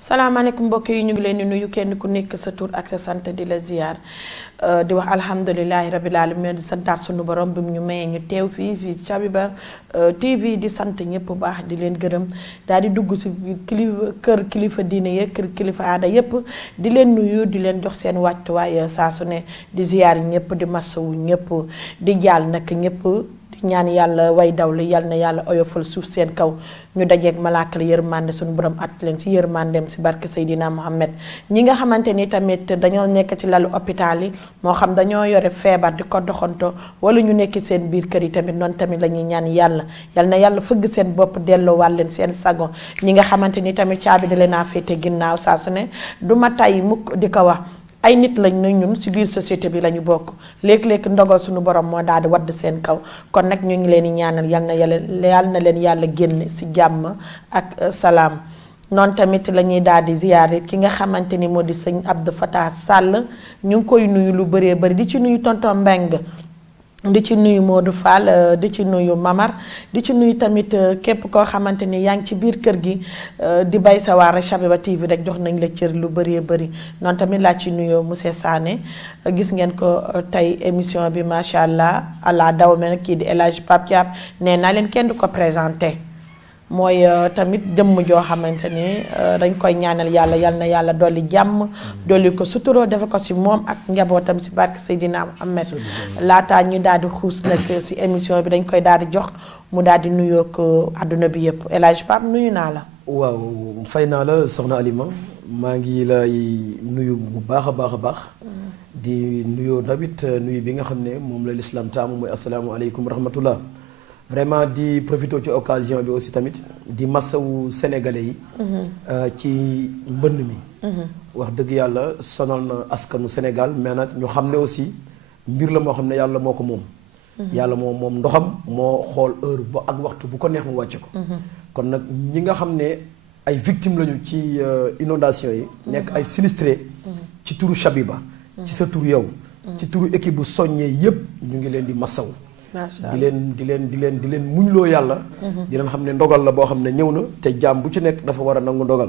salaamaaleykum mbokk yi ñu ngi leen di nuyu kenn ku nekk sa tur ak sa sant di la ziar di wax alhamdulilahi rabil alamin di santaat sunu borom bi ñu mayee ñu teew fii Shabiba TV di sant ñëpp bu baax di leen gërëm daal di dugg si kër kilifa diine yeeg kër kilifa aada yëpp di leen nuyu di leen jox seen wàccuwaay saa su ne di ziar ñëpp di masawu ñëpp di jaal nag ñëpp. ñaan yàlla way dawli yal na yàlla oyofal suuf seen kaw ñu dajeeg malaakal yërmande suñu borom at leen si yërmandeem si barke Seydina Mohamed ñi nga xamante ni tamit dañoo nekk ci lalu hôpital yi moo xam dañoo yore feebar di ko doxanto wala ñu nekk seen biir kër yi tamit noonu tamit la ñuy ñaan yàlla yal na yàlla fëgg seen bopp delloo wàll leen seen sago ñi nga xamante ni tamit caabi da leen a féete ginnaaw saa su ne du ma tay mukk di ko wax ay nit lañ na ñun ci biir société bi lañu bokk léeg-léeg ndogal suñu borom moo daal di wadd seen kaw kon nag ñu ngi leen di ñaanal yal na leen yàlla génn ci jàmm ak salaam noonu tamit la ñuy daal di ziyaare ki nga xamante ni moo di sëñ Abdou Fatah Sall ñu ngi koy nuyu lu bëree bëri di ci nuyu tonton Mbeng di ci nuyu Modou Fall di ci nuyu Mamar di ci nuyu tamit képp koo xamante ni yaa ngi ci biir kër gi di bay sa waar Shabiba TV rek jox nañ la cër lu bëree bëri noonu tamit laa ci nuyu monsieur Sané gis ngeen ko tey émission bi macha allah allah daw mel kii di El Hadj Pape Diab nee naa leen kenn du ko présenté mooy tamit jëmm joo xamante ni dañ koy ñaanal yàlla yal na yàlla dolli jàmm dolli ko suturoo defe ko si moom ak njabootam si barke Seydina Mohamed laataa ñu daal di xuus nag si émission bi dañ koy daal di jox mu daal di nuyoo ko àdduna bi yëpp El Hadj Pape nuyu naa la. waaw fay naa la soxna Alima maa ngi lay nuyu bu baax a baax di nuyoo tamit nuyu bi nga xam ne moom la lislaam taamu mooy asalaamualeykum wa rahmatullah vraiment di profité ci occasion bi aussi tamit di massawu sénégalais yi ci mbënn mi wax dëgg yàlla sonal na askanu Sénégal mais nag ñu xam ne aussi mbir la moo xam ne yàlla moo ko moom yàlla moom ndoxam moo xool heure ba ak waxtu bu ko neex mu wàcce ko kon nag ñi nga xam ne ay victimes lañu ci inondation yi nekk ay sinistré ci turu Shabiba ci sa tur yow ci turu équipe bu soññee yépp ñu ngi leen di massawu di leen muñloo yàlla di leen xam ne ndogal la boo xam ne ñëw na te jaam bu ci nekk dafa war a nangu ndogal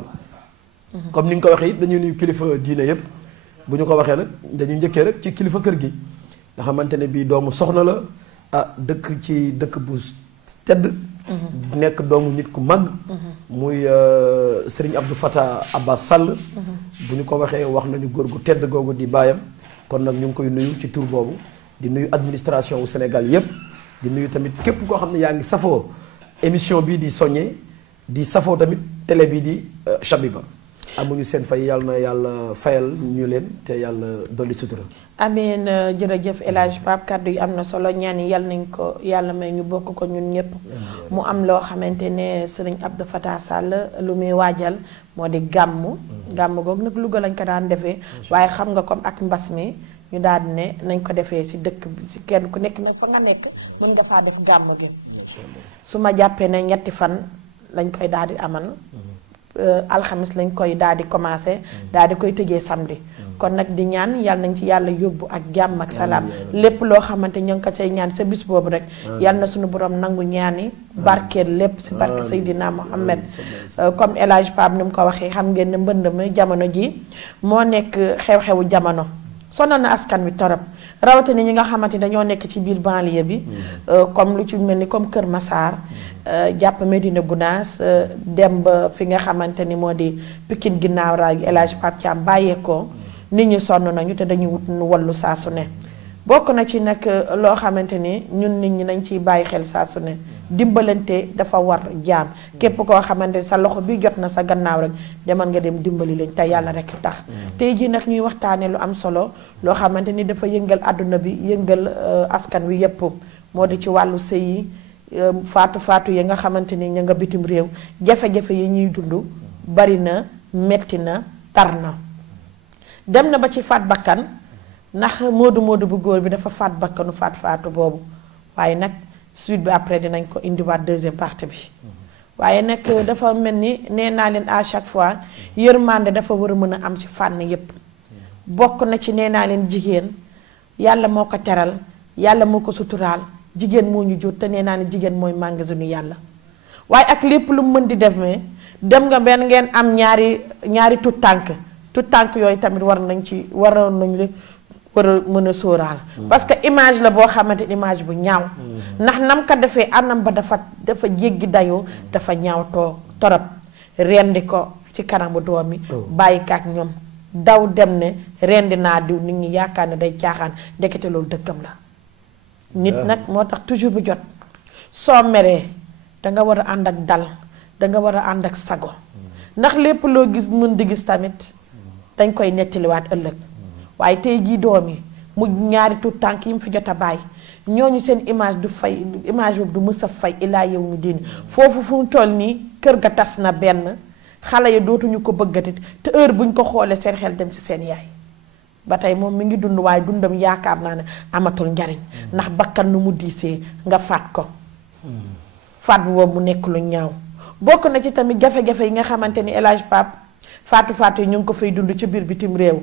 comme ni nga ko waxee it dañuy nuyu kilifa diine yépp bu ñu ko waxee nag dañuy njëkkee rek ci kilifa kër gi nga xamante ne bii doomu soxna la dëkk ci dëkk bu tedd nekk doomu nit ku mag muy Serigne Abdou Fatah Abbas Sall bu ñu ko waxee wax nañu góor gu tedd googu di baayam kon nag ñu ngi koy nuyu ci tur boobu di nuyu administration wu Sénégal yépp di nuyu tamit képp koo xam ne yaa ngi safoo émission bi di soññee di safoo tamit télé bi di Shabiba amuñu seen fay yàlla na yàlla fayal ñu leen te yàlla dolli sutura. amiin jërëjëf El Hadj Pape kàddu yi am na solo ñaan yi yàlla nañ ko yàlla may ñu bokk ko ñun ñëpp mu am loo xamante ne sëriñ Abdou Fatah Sall lu muy waajal moo di gàmmu googu nag Louga lañ ko daan defee waaye xam nga comme ak mbas mi ñu daal di ne nañ ko defee ci dëkk bi ci kenn ku nekk nag fa nga nekk mën nga faa def gàmm gi su ma jàppee ne ñetti fan lañ koy daal di amal alxamis lañ koy daal di commencé daal di koy tëjee samedi kon nag di ñaan yàlla nañ ci yàlla yóbbu ak jàmm ak salaam lépp loo xamante ñu ngi ko cay ñaan sa bis boobu rek yàlla na suñu borom nangu ñaani barkeel lépp ci barke Seydina Mohamed comme El Hadj Pape ni mu ko waxee xam ngeen ne mbënd mi jamono ji moo nekk xew-xewu jamono sonal na askan wi torop rawatina ñi nga xamante ni dañoo nekk ci biir banlieue bi comme lu ci mel ni comme Kër Massar jàpp Medina Gounass dem ba fi nga xamante ni moo di Pikine ginnaaw raay El Hadj Pape Thiam bàyyeekoo nit ñi sonn nañu te dañuy wut nu wallu saa su ne bokk na ci nag loo xamante ni ñun nit ñi nañ ciy bàyyi xel saa su ne dimbalante dafa war jaam képp koo xamante ni sa loxo bi jot na sa gannaaw rek demal nga dem dimbali leen te yàlla rek tax tey jii nag ñuy waxtaane lu am solo loo xamante ni dafa yëngal àdduna bi yëngal askan wi yépp moo di ci wàllu sëy yi faatu yi nga xamante ni ña nga bitim réew jafe-jafe yi ñuy dund bari na metti na tar na dem na ba ci faat bakkan ndax moodu bu góor bi dafa faat bakkanu faatu boobu waaye nag suite bi après dinañ ko indiwaat deuxième partie bi waaye nag dafa mel ni nee naa leen à chaque fois yërmande dafa war a mën a am ci fànn yépp bokk na ci nee naa leen jigéen yàlla moo ko teral yàlla moo ko suturaal jigéen moo ñu jur te nee naa ne jigéen mooy magasinu yàlla waaye ak lépp lu mu mën di def mais dem nga benn ngeen am ñaari tut tànk yooyu tamit waroon nañ li war a mën a sóoraal parce que image la boo xamante image bu ñaaw ndax nam ko defee anam ba dafa jéggi dayoo dafa ñaaw torop rendi ko ci kanamu doom yi bàyyi kaak ñoom daw dem ne rendi naa diw nit ñi yaakaar ne day caaxaan ndekete loolu dëkkam la nit nag moo tax toujours bu jot soo meree danga war a ànd ak dal danga war a ànd ak sago ndax lépp loo gis mën di gis tamit dañ koy nettaliwaat ëllëg waaye tey jii doom yi mu ñaari tuut tànk yi mu fi jot a bàyyi ñooñu seen image du fay image boobu du mës a fay ilaa yow mi diin foofu fu mu toll nii kër ga tas na benn xale yi dootuñu ko bëggati te heure buñ ko xoolee seen xel dem ci seen yaay ba tey moom mi ngi dund waaye dundam yaakaar naa ne amatul njariñ ndax bakkan nu mu diisee nga faat ko faat boobu mu nekk lu ñaaw bokk na ci tamit jafe-jafe yi nga xamante ni El Hadj Pape faatu yi ñu ngi ko fay dund ci biir bitim réew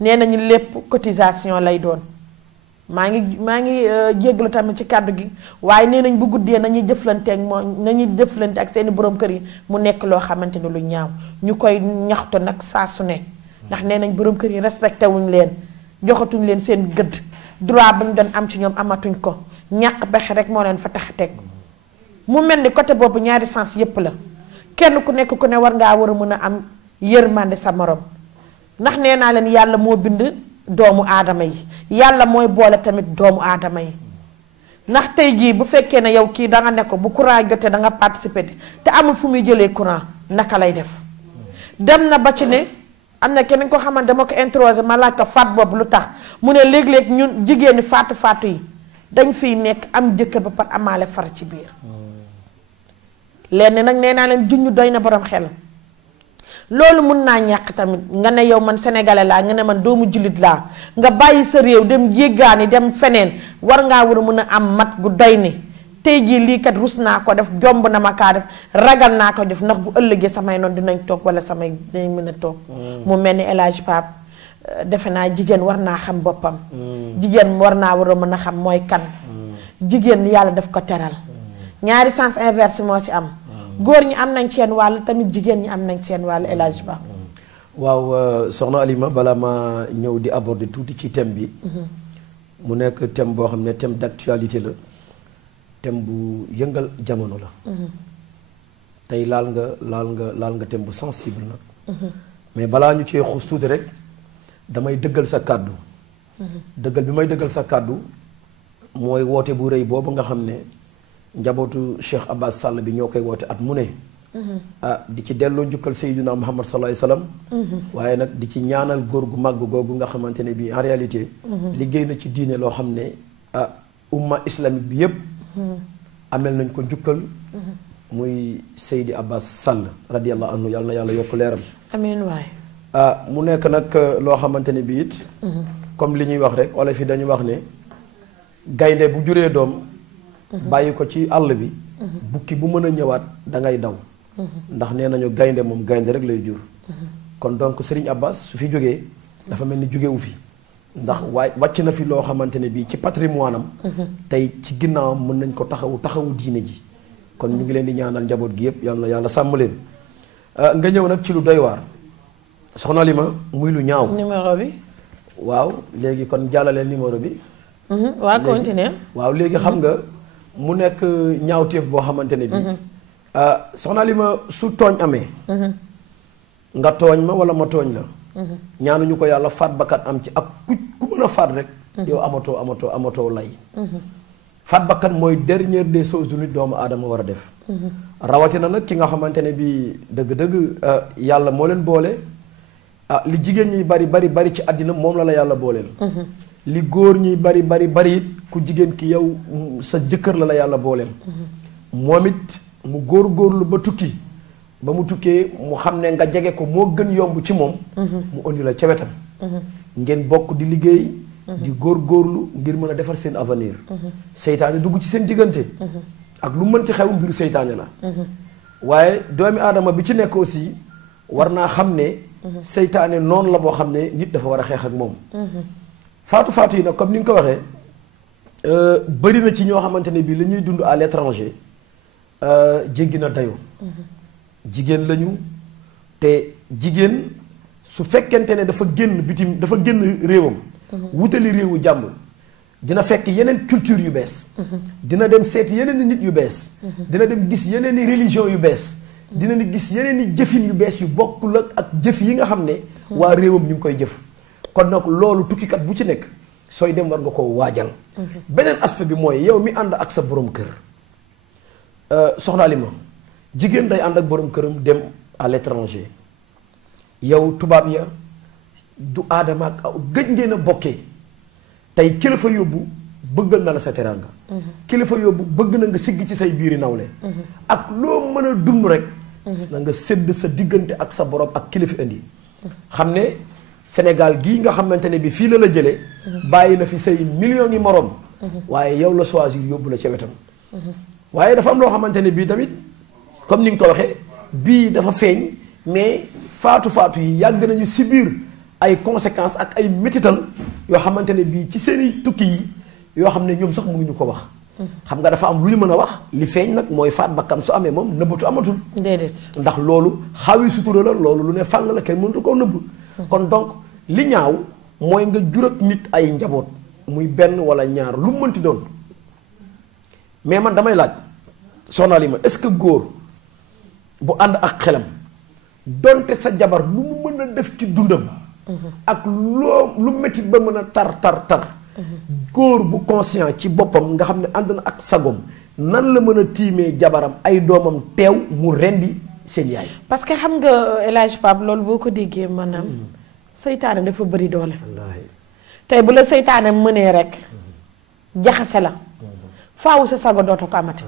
nee nañu lépp cotisation lay doon maa ngi jéggalu tamit ci kàddu gi waaye nee nañ bu guddee nañuy jëflante ak seeni borom kër yi mu nekk loo xamante ni lu ñaaw ñu koy ñaxtu nag saa su ne ndax nee nañ borom kër yi respecté wuñ leen joxatuñ leen seen gëdd droit ba ñu doon am ci ñoom amatuñ ko ñàkk pexe rek moo leen fa tax teg mu mel ni côté boobu ñaari sens yépp la kenn ku nekk ku ne war ngaa war a mën a am yërmande sa morom ndax nee naa leen yàlla moo bind doomu aadama yi yàlla mooy boole tamit doomu aadama yi ndax tey jii bu fekkee ne yow kii danga ne ko bu courant jotee da nga participer te amul fu muy jëlee courant naka lay def dem na ba ci ne am na keneen ko xamante dama ko introsé ma laaj ko faat boobu lu tax mu ne léeg-léeg ñun jigéen ñi faatu yi dañ fiy nekk am jëkkër ba par amaale far ci biir lenn nag nee naa leen junñu doy na borom xel loolu mun naa ñàkk tamit nga ne yow man sénégalais laa nga ne man doomu jullit laa nga bàyyi sa réew dem jéggaani dem feneen war ngaa war a mën a am mat gu doy ni tey jii lii kat rus naa ko def jomb na ma kaa def ragal naa ko def ndax bu ëllëgee samay noonu dinañ toog wala samay dinañ mën a toog mu mel ni El Hadj Pape defe naa jigéen war naa xam boppam jigéen war a mën a xam mooy kan jigéen yàlla daf ko teral ñaari sens inverse moo ci am góor ñi am nañ seen wàll tamit jigéen ñi am nañ seen wàll El Hadj Ba waaw soxna Alima bala ma ñëw di aborder tuuti ci thème bi mu nekk thème boo xam ne thème d'actualité la thème bu yëngal jamono la tey laal nga thème bu sensible nag mais balaa ñu ci xuus tuuti rek damay dëggal sa kàddu dëggal bi may dëggal sa kàddu mooy woote bu rëy boobu nga xam ne njabootu Cheikh Abbas Sall bi ñoo koy woote at mu ne di ci delloo njukkal Seydina Muhammad sallallahu alayhi wasallam waaye nag di ci ñaanal góor gu màgg googu nga xamante ne bii en réalité liggéey na ci diine loo xam ne umma islamique bi yépp amel nañ ko njukkal muy Seydi Abbas Sall radiyallahu anhu yàlla na yàlla yokk leeram amiin waay mu nekk nag loo xamante ne bii it comme li ñuy wax rek olof yi dañu wax ne gaynde bu juree doom bàyyi ko ci àll bi bukki bu mën a ñëwaat da ngay daw ndax nee nañu gaynde moom gaynde rek lay jur kon donc Serigne Abbas su fi jógee dafa mel ni jógewu fi ndax wàcc na fi loo xamante ne bii ci patrimoine am tey ci ginnaawam mën nañ ko taxawu diine ji kon ñu ngi leen di ñaanal njaboot gi yëpp yàlla sàmm leen nga ñëw nag ci lu doy waar soxna Lima muy lu ñaaw numéro bi waaw léegi kon jàllaleel numéro bi waa continuer waaw léegi xam nga mu nekk ñaawteef boo xamante ne bi soxna Lima su tooñ amee nga tooñ ma wala ma tooñ la ñaanuñu ko yàlla faat bakkan am ci ak ku mën a faat rek yow amatoo lay faat bakkan mooy dernière des choses du nit doomu aadama war a def rawatina nag ki nga xamante ne bi dëgg-dëgg yàlla moo leen boole li jigéen ñi bari ci àddina moom la yàlla booleel li góor ñi bari it ku jigéen ki yow sa jëkkër la yàlla booleel moom it mu góor-góorlu ba mu tukkee mu xam ne nga jege ko moo gën yomb ci moom mu indi la ca wetam ngeen bokk di liggéey di góor-góorlu ngir mën a defar seen avenir seytaane dugg ci seen diggante ak lu mën ci xew mbiru seytaane la waaye doomi aadama bi ci nekk aussi war naa xam ne seytaane noonu la boo xam ne nit dafa war a xeex ak moom faatu yi nag comme ni nga ko waxee bëri na ci ñoo xamante ne bii la ñuy dund à l'étranger jéggi na dayoo. jigéen lañu te jigéen su fekkente ne dafa génn réewam. wutali réewu jàmbur dina fekk yeneen culture yu bees. dina dem seeti yeneen nit yu bees. dina dem gis yeneen i religion yu bees. dina ni gis yeneen i jëfin yu bees yu bokkul ak jëf yi nga xam ne. waa réewam ñu ngi koy jëf. kon nag loolu tukkikat bu ci nekk sooy dem war nga koo waajal. beneen aspect bi mooy yow mi ànd ak sa borom kër. soxna Alima jigéen day ànd ak borom këram dem à l'étranger yow tubaab ya du aadama ak gëj ngeen a bokkee tey kilifa yóbbu bëggal na la sa teraanga. kilifa yóbbu bëgg na nga sigg ci say biiri nawle. ak loo mën a dund rek. na nga sédd sa diggante ak sa borom ak kilifa indi. xam ne Sénégal gii nga xamante ne bi fii la jëlee. bàyyi la fi say millions yi moroom. waaye yow la choisir yóbbu la ca wetam. waaye dafa am loo xamante ne bii tamit comme ni nga ko waxee bii dafa feeñ mais faatu yi yàgg nañu si biir ay conséquences ak ay métital yoo xamante ne bii ci seeni tukki yi yoo xam ne ñoom sax mënuñu ko wax. xam nga dafa am lu ñu mën a wax li feeñ nag mooy faat bakkan su amee moom nëbbatu amatul. déedéet ndax loolu xawi sutura la loolu lu ne fàng la kenn mënatu koo nëbb. kon donc li ñaaw mooy nga jurat nit ay njaboot muy benn wala ñaar lu mu mënti doon. mais man damay laaj soxna Alima est-ce que góor bu ànd ak xelam donte sa jabar lu mu mën a def ci dundam. ak lu métti ba mën a tar. góor bu conscient ci boppam nga xam ne ànd na ak sagom nan la mën a tiimee jabaram ay doomam teew mu rendi seen yaay. parce que xam nga El Hadj Pape loolu boo ko déggee maanaam seytaane dafa bëri doole. tey bu la seytaane mënee rek jaxase la. faaw sa sago dootoo ko amati.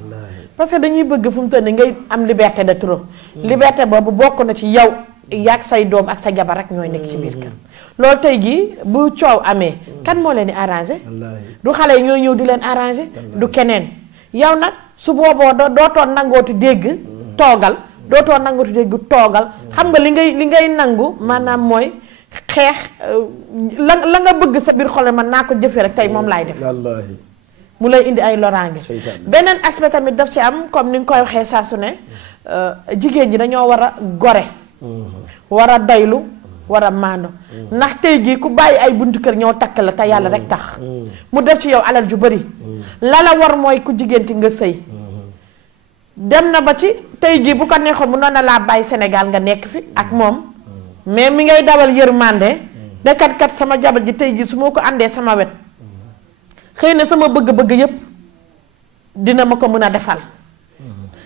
parce que dañuy bëgg fu mu toll nii ngay am liberté de trop. liberté boobu bokk na ci yow yaag say doom ak sa jabar rek ñooy nekk ci biir kër. loolu tey jii bu coow amee kan moo leen di arrangé. du xale yi ñooy ñëw di leen arrangé. du keneen yow nag su booboo dootoo nangooti dégg toogal dootoo nangooti dégg toogal xam nga li ngay nangu maanaam mooy xeex la nga bëgg sa biir xol man naa ko jëfee rek tey moom laay def. mu lay indi ay loraange. beneen aspect tamit daf ci am comme ni nga koy waxee saa su ne jigéen ñi dañoo war a gore. war a doylu war a maandu. ndax tey jii ku bàyyi ay buntu kër ñoo takk la te yàlla rek tax. mu def ci yow alal ju bari. la war mooy ku jigéen ki nga sëy. dem na ba ci tey jii bu ko neexoon mu noonu laa bàyyi Sénégal nga nekk fi ak moom. mais mi ngay dawal yërmande. ne kat sama jabar ji tey jii su ma ko àndee sama wet. xëy na sama bëgg-bëgg yépp dina ma ko mën a defal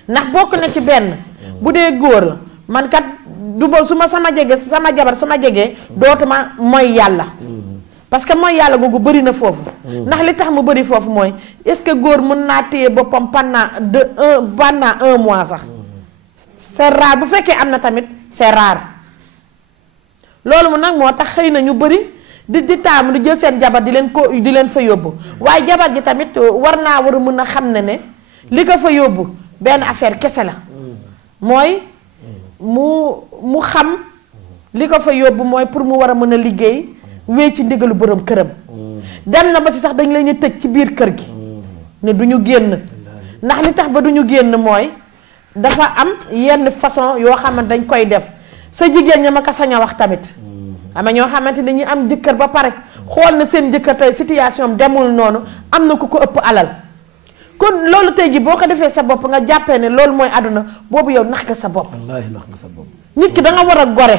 ndax bokk na ci benn bu dee góor la man kat du ba su ma sama jabar su ma jegee dootuma mooy yàlla parce que mooy yàlla googu bëri na foofu ndax li tax mu bëri foofu mooy est-ce que góor mën naa téye boppam pendant un mois sax c'est rare bu fekkee am na tamit c'est rare loolu mu nag moo tax xëy na ñu bëri di taamu di jël seen jabar di leen fa yóbbu waaye jabar ji tamit war a mën a xam ne li ko fa yóbbu benn affaire kese la mooy mu xam li ko fa yóbbu mooy pour mu war a mën a liggéey wéy ci ndigalu borom këram dem na ba ci sax dañ leen ñu tëj ci biir kër gi ne du ñu génn ndax li tax ba du ñu génn mooy dafa am yenn façon yoo xam ne dañ koy def sa jigéen ña ma ko sañ a wax tamit am na ñoo xamante ni ñu am jëkkër ba pare xool na seen jëkkër tey situation demul noonu am na ku ko ëpp alal kon loolu tey ji boo ko defee sa bopp nga jàppee ne loolu mooy àdduna boobu yow nax nga sa bopp. wallaahi nax nga sa bopp. nit ki da nga war a gore.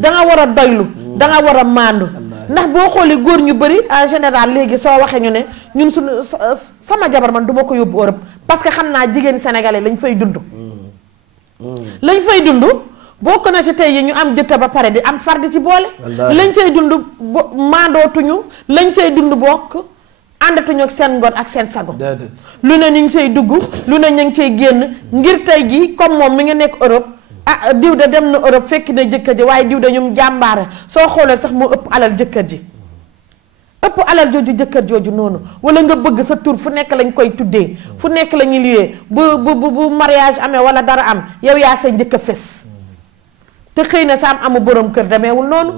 da nga war a doylu. da nga war a maandu. ndax boo xoolee góor ñu bëri en général léegi soo waxee ñu ne ñun suñu sama jabar man du ma ko yóbbu Europe parce que xam naa jigéen sénégalais lañ fay dund. lañ fay dund. bokk na ci tey yi ñu am jëkkër ba pare di am far di ci boole. lañ cay dund maandootuñu lañ cay dund bokk àndatuñu ak seen ngor ak seen sago. lu ne ñu ngi cay dugg lu ne ñu ngi cay génn ngir tey jii comme moom mi nga nekk Europe ah diw de dem na Europe fekk na jëkkër ji waaye diw de ñum jàmbaare soo xoolee sax moo ëpp alal jëkkër ji. ëpp alal jooju jëkkër jooju noonu wala nga bëgg sa tur fu nekk lañ koy tuddee fu nekk la ñuy liyee bu mariage amee wala dara am yow yaa sa njëkk a fes. te xëy na sa amu borom kër demeewul noonu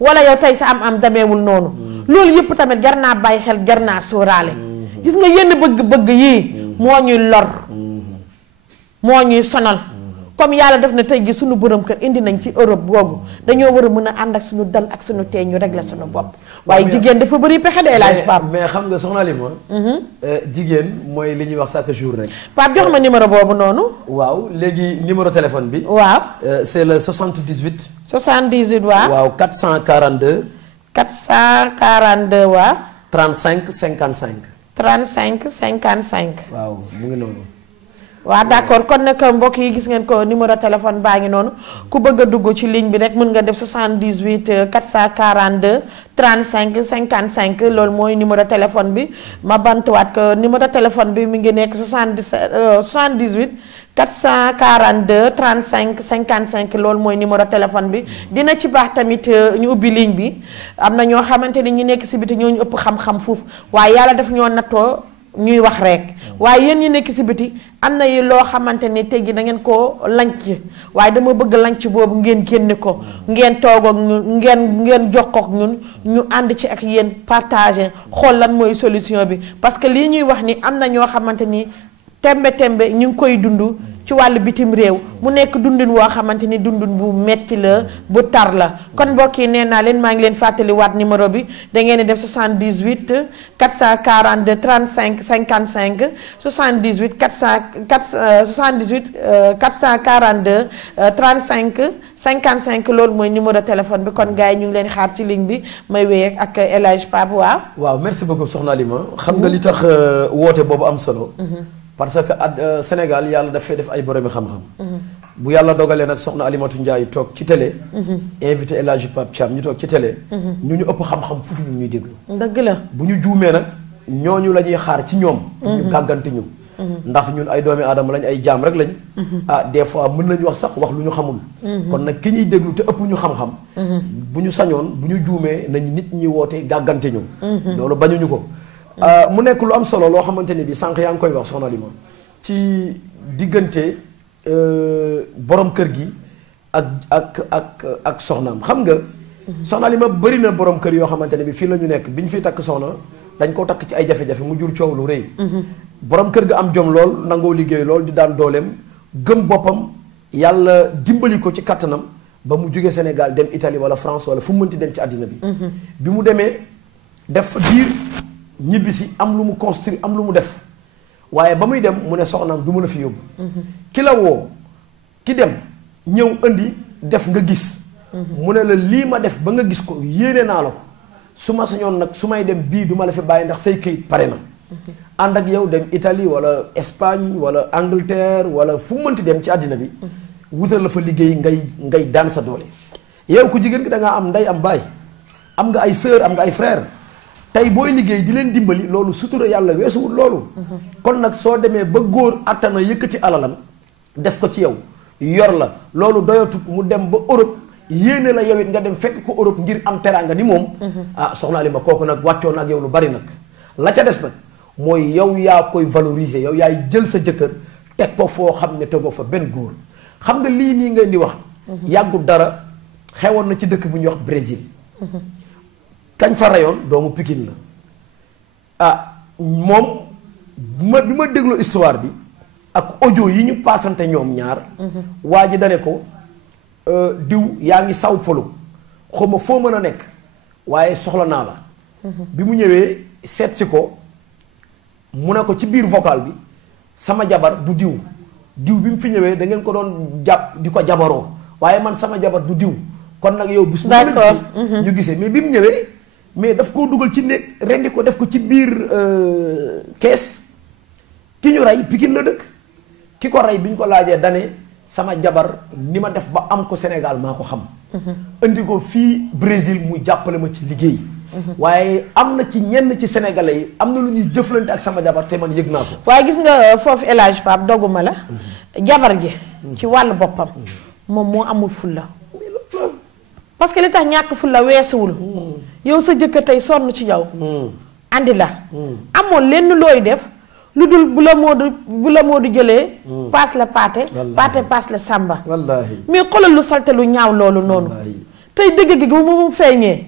wala yow tey sa am demeewul noonu loolu yëpp tamit jar naa bàyyi xel jar naa sóoraale gis nga yenn bëgg-bëgg yii moo ñuy lor moo ñuy sonal comme yàlla def na tey gi suñu borom kër indi nañ ci Europe googu dañoo war a mën a ànd ak suñu dal ak suñu tee ñu régler suñu bopp waaye jigéen dafa bëri pexe de El Hadj Pape mais xam nga soxna Alima jigéen mooy li ñuy wax chaque jour rek Pape jox ma numéro boobu noonu waaw léegi numéro téléphone bi waaw c'est le 78 78 waaw 442 waaw 35 55 35 55 waaw mu ngi noonu waaw d'accord kon nag mbokk yi gis ngeen ko numéro téléphone baa ngi noonu ku bëgg a dugg ci ligne bi rek mën nga def 78 442 35 55 loolu mooy numéro téléphone bi ma bantuwaat ko numéro téléphone bi mi ngi nekk 78 442 35 55 loolu mooy numéro téléphone bi dina ci baax tamit ñu ubbi ligne bi am na ñoo xamante ni ñi nekk si biti ñoo ñu ëpp xam-xam foofu waaye yàlla daf ñoo nattoo ñuy wax rek waaye yéen ñi nekk si biti am na yi loo xamante ni tey ji da ngeen koo lanc waaye dama bëgg lanc boobu ngeen génne ko ngeen toog ak ñun ngeen jox ko ak ñun ñu ànd ci ak yéen partager xool lan mooy solution bi parce que lii ñuy wax ni am na ñoo xamante ni tembe ñu ngi koy dund ci wàllu bitim réew mu nekk dundin woo xamante ni dundin bu metti la bu tar la kon mbokk yi nee naa leen maa ngi leen fàttali waat numéro bi da ngeen di def 78 442 35 55 78 442 35 55 loolu mooy numéro téléphone bi kon gars yi ñu ngi leen xaar ci ligne bi may wéy ak El Hadj Pape waaw merci beaucoup soxna Alima xam nga li tax woote boobu am solo parce que Sénégal yàlla dafay def ay boromi xam-xam bu yàlla dogalee nag soxna Alimatu Ndiaye toog ci télé invité El Hadj Pape Thiam ñu toog ci télé ñu ëpp xam-xam foofu ñu ñuy déglu dëgg la bu ñu juumee nag ñooñu la ñuy xaar ci ñoom ñu gàgganti ñu ndax ñun ay doomi aadama lañ ay jaam rek lañ des fois mën nañu wax sax wax lu ñu xamul kon nag ki ñuy déglu te ëpp ñu xam-xam bu ñu sañoon bu ñu juumee nañ nit ñi woote gàggante ñu loolu bañuñu ko mu nekk lu am solo loo xamante ni bi sànq yaa ngi koy wax soxna Lima ci diggante borom kër gi ak soxnaam xam nga soxna Lima bëri na borom kër yoo xamante ne bi fii la ñu nekk bi ñu fiy takk soxna dañ ko takk ci ay jafe-jafe mu jur coow lu rëy borom kër ga am jom lool nangoo liggéey lool di daan dooleem gëm boppam yàlla dimbali ko ci kattanam ba mu jóge Sénégal dem Italie wala France wala fu mu mënti dem ci àddina bi bi mu demee def diir ñibbisi am lu mu construire am lu mu def waaye ba muy dem mu ne soxnaam du ma la fi yóbbu ki la woo ki dem ñëw indi def nga gis mu ne la lii ma def ba nga gis ko yéene naa la ko su ma sañoon nag su may dem bii du ma la fi bàyyi ndax say këyit pare na ànd ak yow dem Italie wala Espagne wala Angleterre wala fu mu mënti dem ci àddina bi wutal la fa liggéey ngay daan sa doole yow ku jigéen gi da ngaa am ndey am baay am nga ay sœur am nga ay frère tey booy liggéey di leen dimbali loolu sutura yàlla weesuwul loolu kon nag soo demee ba góor attana yëkkati alalam def ko ci yow yor la loolu doyatut mu dem ba Europe yéene la yow it nga dem fekk ko Europe ngir am teraanga ni moom soxna Alima kooku nag wàccoon ak yow lu bari nag la ca des nag mooy yow yaa koy valoriser yow yaay jël sa jëkkër teg ko foo xam ne tegoo fa benn góor xam nga lii nii ngeen di wax yàggul dara xewoon na ci dëkk bu ñuy wax Brésil kañ fa rayoon doomu Pikine la moom bi ma déglu histoire bi ak audio yi ñu paasante ñoom ñaar waa ji dane ko diw yaa ngi Sao Paulo xawma foo mën a nekk waaye soxla naa la bi mu ñëwee seet si ko mu ne ko ci biir vocal bi sama jabar du diw bi mu fi ñëwee da ngeen ko doon jàpp di ko jabaroo waaye man sama jabar du diw kon nag yow bis bu ñu gisee mais bi mu ñëwee mais daf koo dugal ci néeg rendi ko def ko ci biir kees ki ñu rey Pikine la dëkk ki ko rey bi ñu ko laajee dane sama jabar ni ma def ba am ko Sénégal maa ko xam indi ko fii Brésil mu jàppale ma ci liggéey waaye am na ci ñenn ci sénégalais yi am na lu ñuy jëflante ak sama jabar te man yëg naa ko waaye gis nga foofu El Hadj Pape dogguma la jabar ji ci wàllu boppam moom moo amul fulla parce que li tax ñàkk fulla weesuwul yow sa jëkkër tey sonn ci yow andi la amoon lenn looy def lu dul bu la moo du jëlee paas la paate paas la sàmba wallaahi mais xoolal lu salte lu ñaaw loolu noonu tey dëgg gi bu mu feeñee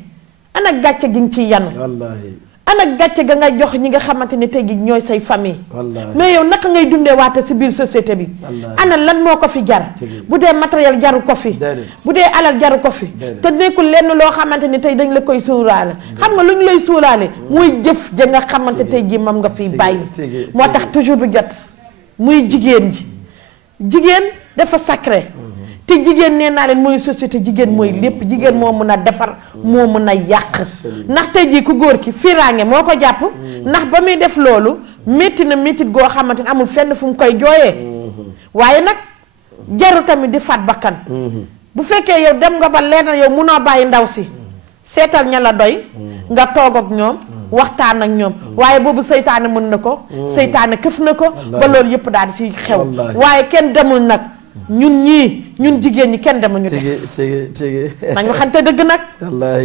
ana gàcce gi nga ciy yan wallaahi ana gàcce ga nga jox ñi nga xamante ni tey gi ñooy say famille. wallaahi mais yow naka ngay dundee waate si biir société bi. ana lan moo ko fi jar. bu dee matériel jaru ko fi. bu dee alal jaru ko fi. te nekkul lenn loo xamante ni tey dañ la koy suuraale. xam nga lu ñu lay suuraale. muy jëf ja nga xamante tey ji moom nga fiy bàyyi. moo tax toujours du jot muy jigéen ji. jigéen dafa sacré. te jigéen nee naa leen mooy société jigéen mooy lépp jigéen moo mën a defar moo mën a yàq ndax tey jii ku góor ki fiiraange moo ko jàpp ndax ba muy def loolu métti na méttit goo xamante ne amul fenn fu mu koy jooyee waaye nag jaru tamit di faat bakkan bu fekkee yow dem nga ba leer na yow munoo bàyyi ndaw si seetal ña la doy nga toog ak ñoom waxtaan ak ñoom waaye boobu seytaane mën na ko seytaane këf na ko ba loolu yëpp daal di si xew waaye kenn demul nag ñun jigéen ñi kenn dama ñu des nañ waxante dëgg nag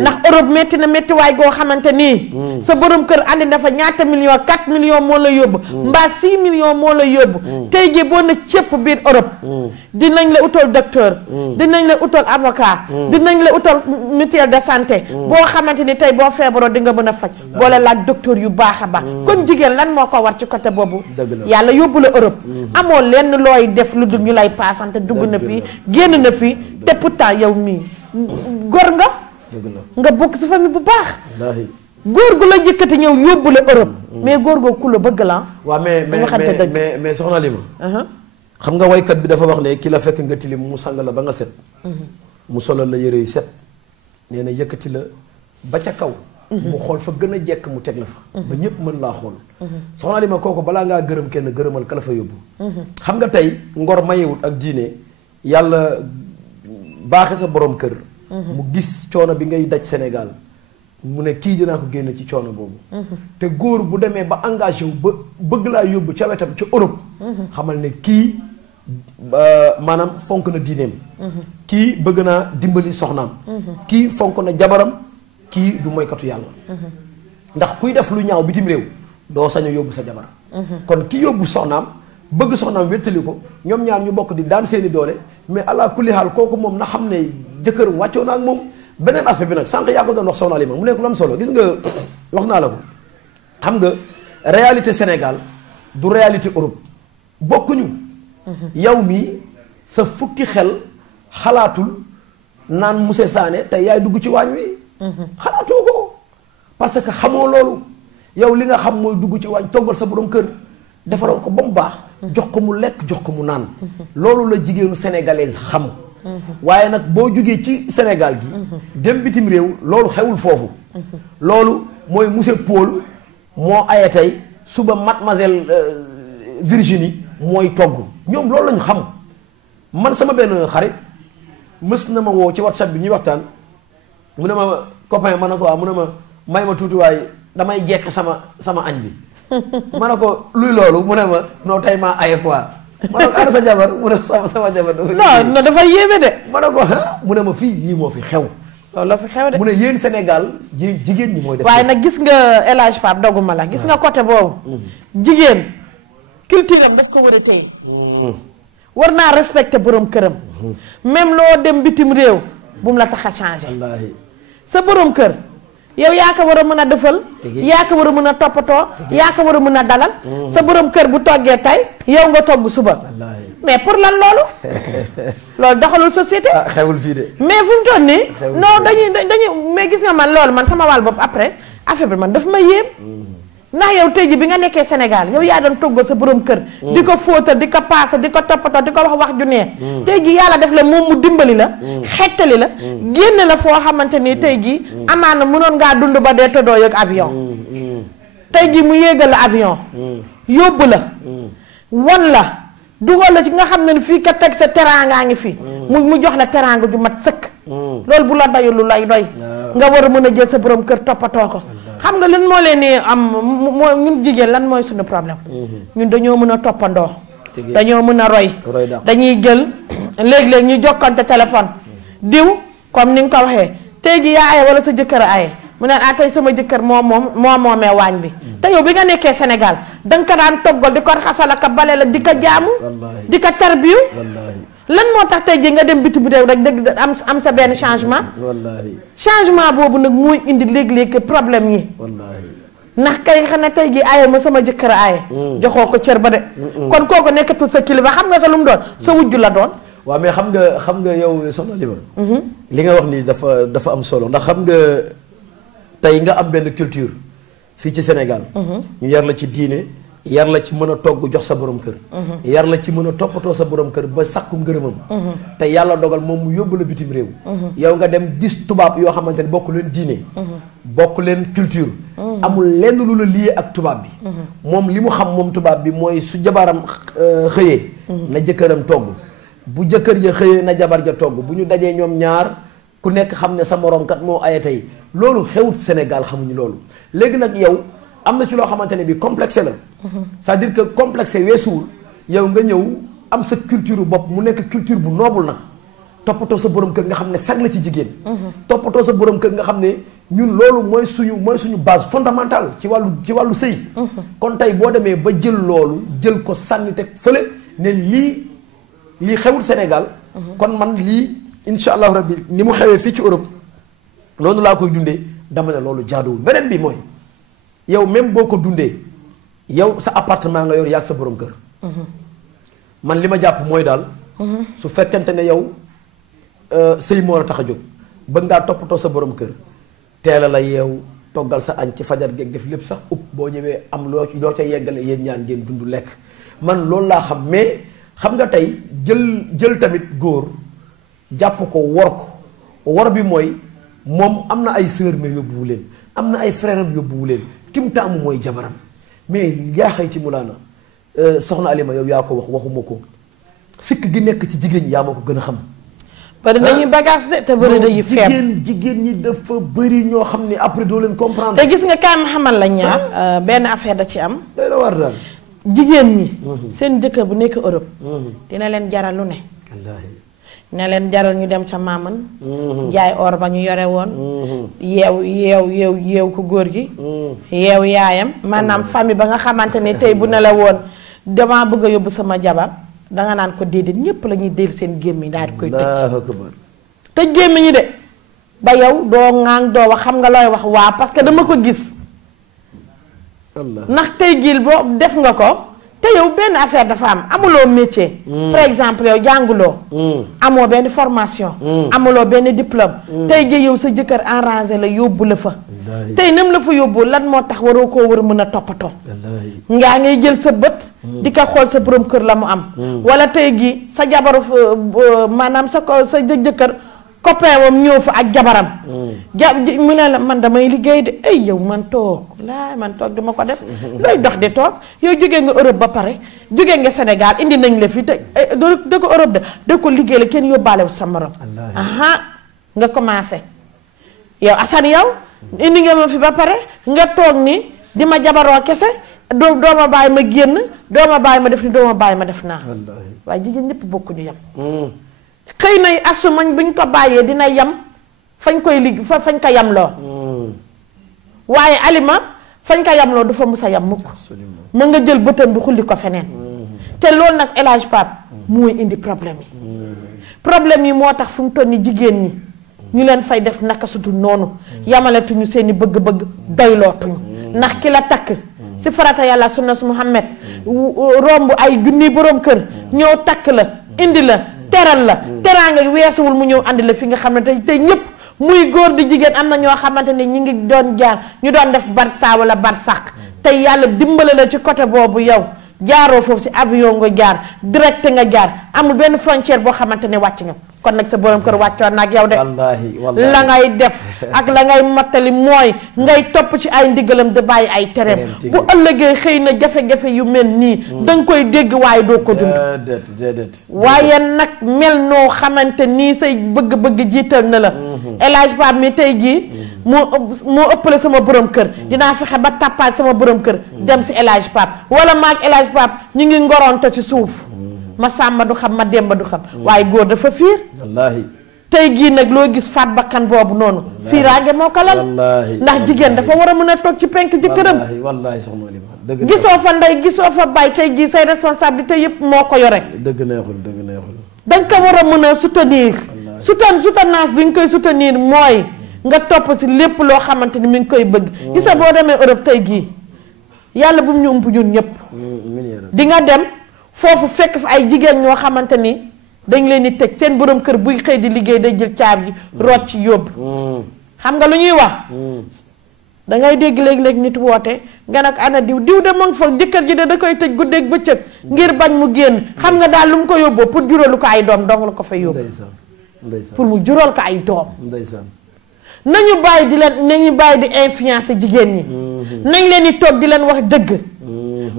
ndax Europe métti na métti waay goo xamante nii sa borom kër andi na fa ñaata million 4 millions moo la yóbbu mbaa 6 millions moo la yóbbu tey jii boo na cëpp biir Europe dinañ la utal docteur dinañ la utal avocat dinañ la utal mutuelle de santé boo xamante ni tey boo feebaroo di nga mën a faj boole laaj docteur yu baax a baax kon jigéen lan moo ko war ci côté boobu yàlla yóbbu la Europe amoo lenn looy def lu dul ñu lay paasante dugg na fii génn na fii te pourtant yow mii góor nga bokk sa famille bu baax góor gu la jëkkati ñëw yóbbu la Europe mais góor goo ku la bëgg la waaw mais soxna Lima xam nga waykat bi dafa wax ne ki la fekk nga tilim mu sang la ba nga set mu solal la yëre yu set nee na yëkkati la ba ca kaw mu xool fa gën a jekk mu teg la fa ba ñëpp mën laa xool soxna Lima kooku balaa ngaa gërëm kenn gërëmal ka la fa yóbbu xam nga tey ngor mayewut ak diine yàlla baaxe sa borom kër mu gis coono bi ngay daj Sénégal mu ne kii dinaa ko génn ci coono boobu te góor bu demee ba engagé wu ba bëgg laa yóbbu ca wetam ca Europe xamal ne kii maanaam fonk na diineem kii bëgg naa dimbali soxnaam kii fonk na jabaram kii du moykatu yàlla ndax kuy def lu ñaaw bitim réew doo sañ a yóbbu sa jabar kon ki yóbbu soxnaam bëgg soxnaam wéttali ko ñoom ñaar ñu bokk di daan seeni doole mais ala kulli xaal kooku moom na xam ne jëkkëram wàccoo na ak moom beneen aspect bi nag sànq yaa ko doon wax soxna Alima mu nekk lu am solo gis nga wax naa la ko xam nga réalité Sénégal du réalité Europe bokkuñu yow mii sa fukki xel xalaatul naan monsieur Sané tey yaay dugg ci waañ wi xalaatoo ko parce que xamoo loolu yow li nga xam mooy dugg ci waañ toggal sa borom kër defaral ko ba mu baax jox ko mu lekk jox ko mu naan loolu la jigéenu sénégalaise xam waaye nag boo jógee ci Sénégal gi dem bitim réew loolu xewul foofu loolu mooy monsieur Paul moo aye tey suba mademoiselle Virginie mooy togg ñoom loolu lañu xam man sama benn xarit mës na ma woo ci WhatsApp bi ñuy waxtaan mu ne ma copain ma ne ko waaw mu ne ma may ma tuuti waaye damay jekk sama añ bi ma ne ko luy loolu mu ne ma non tey maa aye quoi ma ne ko ana sa jabar mu ne sama jabar non dafa yéeme de ma ne ko mu ne ma fii yii moo fi xew loolu la fi xew de mu ne yéen Sénégal jigéen ñi mooy def waaye nag gis nga El Hadj Pape dogguma la gis nga côté boobu jigéen culture am daf ko war a téye war naa respecter borom këram même loo dem bitim réew bu mu la tax a changé sa borom kër yow yaa ko war a mën a defal yaa ko war a mën a toppatoo yaa ko war a mën a dalal sa borom kër bu toggee tey yow nga togg suba mais pour lan loolu loolu doxalul société xewul fii de mais fu mu toll nii non dañuy mais gis nga man loolu man sama wàll bopp après affaire bi man daf ma yéem ndax yow tey ji bi nga nekkee Sénégal yow yaa doon toggal sa borom kër di ko fóotal di ko paase di ko toppatoo di ko wax ju neex tey ji yàlla def la moom mu dimbali la xettali la génne la foo xamante ni tey ji amaana mënoon ngaa dund ba dee tëddoo yëg avion tey ji mu yéegal la avion yóbbu la won la dugal la ci nga xam ne fii ka teg sa teraangaa ngi fi mu jox la teraanga ju mat sëkk loolu bu la doyul lu lay doy nga war a mën a jël sa borom kër toppatoo ko xam nga lan moo leen ni am moo ñun jigéen lan mooy suñu problème ñun dañoo mën a toppandoo dañoo mën a roy dañuy jël léeg-léeg ñu jokkante téléphone diw comme ni nga ko waxee tey ji yaa aye wala sa jëkkër a aye mu ne tey sama jëkkër moo moomee waañ bi te yow bi nga nekkee Sénégal danga ko daan toggal di ko raxasal ak bale la di ko jaamu di ko tarbiyu lan moo tax tey ji nga dem bitim réew rek dëgg am sa benn changement changement boobu nag mooy indi léeg-léeg problème yi ndax kay xam ne tey jii aaye ma sama jëkkër aaye joxoo ko cër ba de kon kooku nekkatul sa kilifa xam nga sa lu mu doon sa wujju la doon. waaw mais xam nga yow soxna Lima li nga wax ni dafa am solo ndax xam nga tey nga am benn culture fii ci Sénégal ñu yar la ci diine yar la ci mën a togg jox sa borom kër yar la ci mën a toppatoo sa borom kër ba sàkku ngërëmam te yàlla dogal moom mu yóbbu la bitim réew yow nga dem gis tubaab yoo xamante ne bokk leen diine bokk leen culture amul lenn lu la lié ak tubaab bi moom li mu xam moom tubaab bi mooy su jabaram xëyee na jëkkëram togg bu jëkkër ja xëyee na jabar ja togg bu ñu dajee ñoom ñaar ku nekk xam ne sa morom kat moo aye tey loolu xewut Sénégal xamuñu loolu léegi nag yow am na ci loo xamante ne bi complexe la c'est-à-dire que complexe weesuwul yow nga ñëw am sa culture bopp mu nekk culture bu noble nag toppatoo sa borom kër nga xam ne sag la ci jigéen toppatoo sa borom kër nga xam ne ñun loolu mooy suñu base fondamentale ci wàllu sëy kon tey boo demee ba jël loolu jël ko sànni teg fële ne lii xewul Sénégal kon man lii insha allahu rabbi ni mu xewee fii ci Europe noonu laa koy dundee dama ne loolu jaaduwul beneen bi mooy yow même boo ko dundee yow sa appartement nga yor yaag sa borom kër man li ma jàpp mooy daal su fekkente ne yow sëy moo la tax a jóg bëgg ngaa toppatoo sa borom kër teela la yeew toggal sa añ ci fajar geeg def lépp sax upp boo ñëwee am loo ca yeggale yéen ñaan ngeen dund lekk man loolu laa xam mais xam nga tey jël tamit góor jàpp ko wor bi mooy moom am na ay sœur mais yóbbuwu leen am na ay frère am yóbbuwu leen ki mu taamu mooy jabaram mais yaa xëy ci mulaana soxna Alima yow yaa ko waxuma ko sikk gi nekk ci jigéen ñi yaa ma ko gën a xam. bari nañu bagage de te bari nañu feeb jigéen ñi dafa bëri ñoo xam ne après doo leen comprendre. te gis nga kaay ma xamal la ñaar benn affaire da ci am. day la war daal. jigéen ñi. seen jëkkër bu nekk Europe. dina leen jaral lu ne. wallaahi. ne leen jaral ñu dem ca maaman jaay or ba ñu yore woon yeew ku góor gi yeew yaayam maanaam famille ba nga xamante ne tey bu ne la woon damaa bëgg a yóbbu sama jabar danga naan ko déedéet ñépp la ñuy del seen gémmiñ daal di koy tëj gémmiñu de ba yow doo ŋaang doo wax xam nga looy wax waa parce que dama ko gis ndax tey jii boo def nga ko te yow benn affaire dafa am amuloo métier. par exemple yow jànguloo. amoo benn formation. amuloo benn diplôme. tey jii yow sa jëkkër arrangé la yóbbu la fa. tey nam la fa yóbbu lan moo tax waroo koo war a mën a toppatoo. ngaa ngay jël sa bët. di ko xool sa borom kër la mu am. wala tey jii sa jabaru maanaam sa jëkkër copain moom ñëw fa ak jabaram. mu ne la man damay liggéey de ay yow man toog dama ko def. looy dox di toog yow jógee nga Europe ba pare jógee nga Sénégal indi nañ la fi te da ko Europe da ko liggéey la kenn yóbbaale wu sa morom. aha nga commencé. yow Assane yow indi nga ma fi ba pare nga toog ni di ma jabaroo kese doo ma bàyyi ma génn doo ma bàyyi ma def ni doo ma bàyyi ma def naa. waaye jigéen ñëpp bokkuñu yem. xëy na asumañ buñ ko bàyyee dina yem fañ koy fañ ko yemloo. waaye Alima fañ ko yemloo du fa mus a yem mukk. mën nga jël bëtam bi xulli ko feneen. te loolu nag El Hadj Pape mooy indi problème yi. problème yi moo tax fu mu toll ni jigéen ñi ñu leen fay def naka sutu noonu. yamaletuñu seeni bëgg-bëgg doylootuñu. ndax ki la takk. si farata yàlla sunna su Muhammad romb ay junni borom kër ñëw takk la indi la. teral la teraanga weesuwul mu ñëw andi la fi nga xam ne tey ñëpp muy góor di jigéen am na ñoo xamante ne ñi ngi doon jaar ñu doon def barça wala barsàq tey yàlla dimbale la ci côté boobu yow jaaroo foofu si avion nga jaar direct nga jaar amul benn frontière boo xamante ne wàcc nga kon nag sa borom kër wàccoon na ak yow de la ngay def ak la ngay mottali mooy ngay topp ci ay ndigalam di bàyyi ay tereem bu ëllëgee xëy na jafe-jafe yu mel nii danga koy dégg waaye doo ko dund waaye nag mel noo xamante nii say bëgg-bëgg jiital na la El Hadj Pape mi tey jii moo ëppale sama borom kër dinaa fexe ba tàppaat sama borom kër dem si El Hadj Pape wala maag El Hadj Pape ñu ngi ngoronto ci suuf ma sàmba du xam ma demba du xam waaye góor dafa fiir wallaahi tey gii nag loo gis faat bakkan boobu noonu fiiraange moo ko lal ndax jigéen dafa war a mën a toog ci penk jëkkëram wallaahi soxna Alima gisoo fa ndey gisoo fa bàyyi tey jii say responsabilité yëpp moo ko yore dëgg neexul danga ko war a mën a soutenir soutenance bi ñu koy soutenir mooy nga topp ci lépp loo xamante ni mi ngi koy bëgg. gisa boo demee Europe tey gii yàlla bu mu ñu ump ñun ñëpp. di nga dem foofu fekk fa ay jigéen ñoo xamante ni dañ leen di tëj seen borom kër buy xëy di liggéey day jël caabi ji root ci yóbbu. xam nga lu ñuy wax. da ngay dégg léeg-léeg nit woote nga nag ana diw de mu ngi fa jëkkër ji de da koy tëj guddeeg bëccëg ngir bañ mu génn xam nga daal lu mu ko yóbboo pour juróolu ko ay doom dong la ko fa yóbbu. pour mu juróol ko ay doom. nañu bàyyi di influencer jigéen ñi. nañ leen di toog di leen wax dëgg.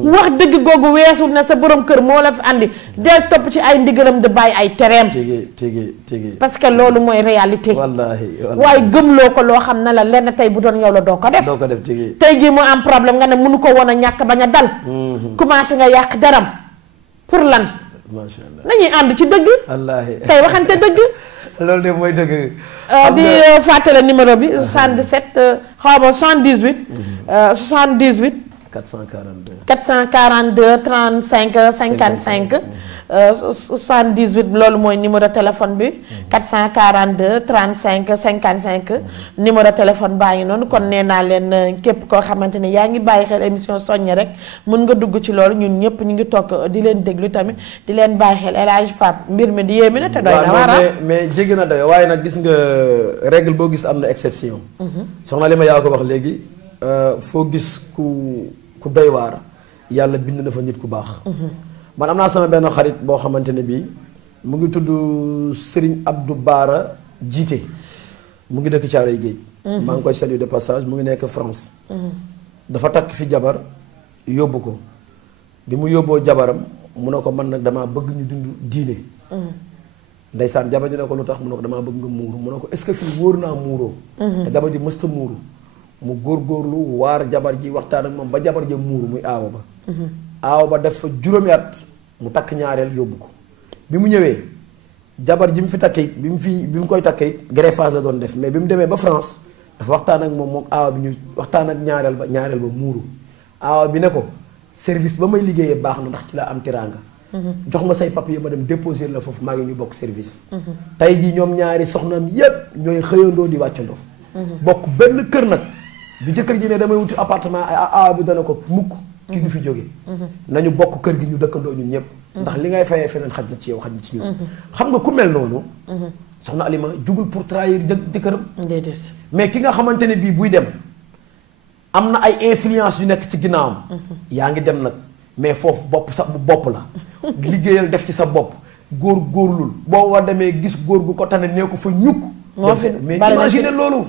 wax dëgg googu weesul na sa borom kër moo la fi andi del topp ci ay ndigalam di bàyyi ay tereem. tigi parce que loolu mooy réalité. waaye gëmloo ko loo xam ne la lenn tey bu doon yow la doo ko def. tey jii mu am problème nga ne mënu ko woon a ñàkk bañ a dal. commencé nga yàq daram pour lan. macha allah nañuy ànd ci dëgg. tey waxante dëgg. loolu de mooy dëgg. di fàttale numéro bi 77 xaw ma 78. 78. 442 35 55. 78 loolu mooy numéro téléphone bi. 442 35 55. numéro téléphone baa ngi noonu kon nee naa leen képp koo xamante ni yaa ngi bàyyi xel émission soññe rek mun nga dugg ci loolu ñun ñëpp ñu ngi toog di leen déglu tamit di leen bàyyi xel El Hadj Pape mbir mi di yéemi na te doy na war mais jéggi na doy waaye nag gis nga règle boo gis am na exception. soxna li ma yaa ko wax léegi foo gis ku doy waar yàlla bind na fa nit ku baax. man am naa sama benn xarit boo xamante ne bii mu ngi tudd Serigne Abdou Baara Jiite mu ngi dëkk Caaroy Géej. maa ngi koy saluer de passage mu ngi nekk France. dafa takk fi jabar yóbbu ko bi mu yóbboo jabaram mu ne ko man nag damaa bëgg ñu dund diine. ndeysaan jabar ji ne ko lu tax mu ne ko damaa bëgg nga muuru mu ne ko est-ce que fii wóor naa muuroo. te jabar ji mësta muuru mu góorgóorlu waar jabar ji waxtaan ak moom ba jabar ji muuru muy aawa ba. aawa ba def fa juróomi at mu takk ñaareel yóbbu ko bi mu ñëwee jabar ji mu fi takkee bi mu koy takkee greffage la doon def mais bi mu demee ba France dafa waxtaan ak moom aawa bi ñu waxtaan ak ñaareel ba muuru aawa bi ne ko service ba may liggéeyee baax na ndax ci la am teraanga. jox ma say papier ma dem déposer la foofu maa ngi ñu bokk service. tey jii ñoom ñaari soxnaam yépp ñooy xëyandoo di wàccandoo. bokk benn kër nag bi jëkkër ji ne damay wuti appartement aawa bi dana ko mukk kii du fi jóge nañu bokk kër gi ñu dëkkandoo ñun ñëpp ndax li ngay fayee feneen xaj na ci yow xaj na ci ñun xam nga ku mel noonu soxna Alima jugul pour trahir jëkkëram mais ki nga xamante ne bii buy dem am na ay influence yu nekk ci ginnaawam yaa ngi dem nag mais foofu bopp sa bopp la liggéeyal def ci sa bopp góorlul boo war demee gis góor gu ko tane nee ko fa ñukk mais imaginer loolu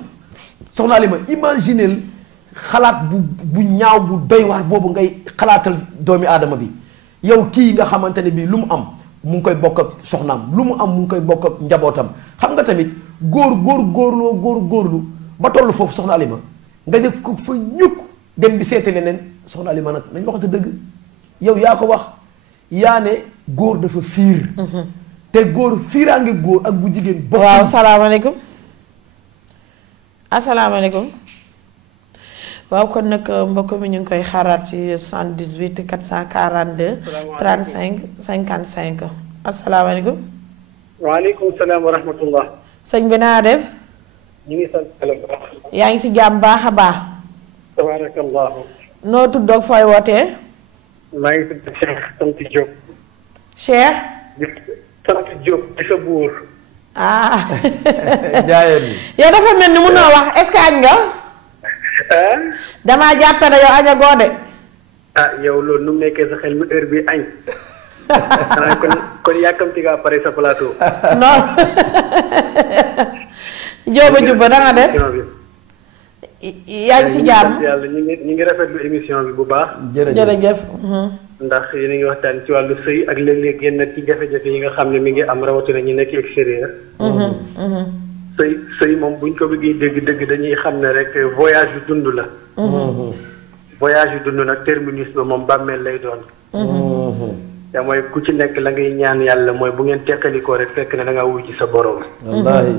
soxna Alima imaginer xalaat bu ñaaw bu doy waar boobu ngay xalaatal doomi aadama bi yow kii nga xamante ne bii lu mu am mu ngi koy bokk ak soxnaam lu mu am mu ngi koy bokk ak njabootam xam nga tamit góorlu ba tollu foofu soxna Alima nga def ko fa ñukk dem di seeti leneen soxna Alima nag nañ waxante dëgg yow yaa ko wax yaa ne góor dafa fiir te góor fiiraange góor ak bu jigéen bokk. waaw salaamaaleykum asalaamaaleykum waaw kon nag mbokk mi ñu ngi koy xaaraat ci 78 442 35 55 asalaamaaleykum. waaleykum salaam wa rahmatullah. sëñ bi naa def. ñu ngi sant bu baax. yaa ngi si jàmm baax a baax. tabarakallah. noo tudd ak fooy wootee. maa ngi tudd Cheikh sant Diop. Cheikh. sant Diop di sa buur. ah. jaayeen bi. yow dafa mel ni munoo wax est-ce que añ nga. damaa jàppe ne yow aña goo de. ah yow loolu nu mu nekkee sa xel mi heure bi añ. xanaa kon yàkkamti ngaa pare sa plateau. non. Jóoba jubba da nga def. yaa ngi ci jàmm. yàlla ñu ngi rafetlu émission bi bu baax. jërëjëf. ndax yéen a ngi waxtaan ci wàllu sëy ak léeg-léeg yenn ci jafe-jafe yi nga xam ne mi ngi am rawatina ñu nekk extérieur. sëy moom buñ ko bëggee dégg-dégg dañuy xam ne rek voyage yu dund la. voyage yu dund nag terminus ba moom bàmmeel lay doon. te mooy ku ci nekk la ngay ñaan yàlla mooy bu ngeen teqalikoo rek fekk na da ngaa wuy ci sa borom. wallaahi.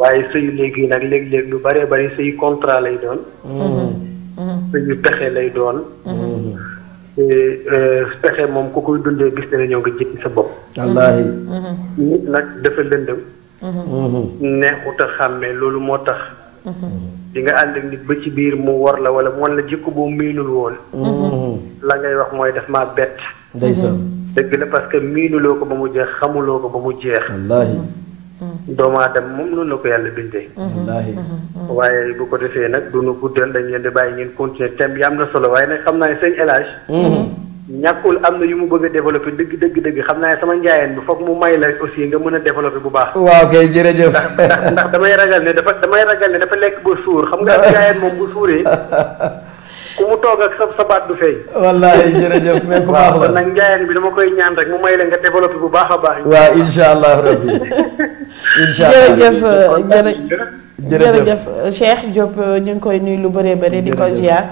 waaye sëy léegi nag léeg-léeg lu baree bari sëy contrat lay doon. sëy yu pexe lay doon. pexe moom ku koy dundee gis na ñëw nga jëkki sa bopp. wallaahi. nit nag dafa lëndëm. neexut a xàmmee loolu moo tax di nga ànd ak nit ba ci biir mu war la wala mu wan la jikko boo miinul woon. la ngay wax mooy daf maa bett. ndeysaan. dëgg la parce que miinuloo ko ba mu jeex xamuloo ko ba mu jeex. wallaahi. doomu aadama moom noonu la ko yàlla bindee. wallaahi. waaye bu ko defee nag du nu guddal dañ leen di bàyyi ngeen continuer thème bi am na solo waaye nag xam naa ne sëñ El Hadj ñàkkul am na yu mu bëgg a développé dëgg sama njaayeen bi foog mu may la aussi nga mën a développé bu baax. waaw kay jërëjëf. ndax damay ragal ne dafa lekk ba suur xam nga njaayeen moom bu suuree ku mu toog ak sa baat du feeñ. wallaahi jërëjëf mais ku baax la waaw nag njaayeen bi dama koy ñaan rek mu may la nga développé bu baax a baax. waaw incha allah rabbi. incha allah jërëjëf Cheikh Diop ñu ngi koy nuyu lu bëree bëri di ko ziar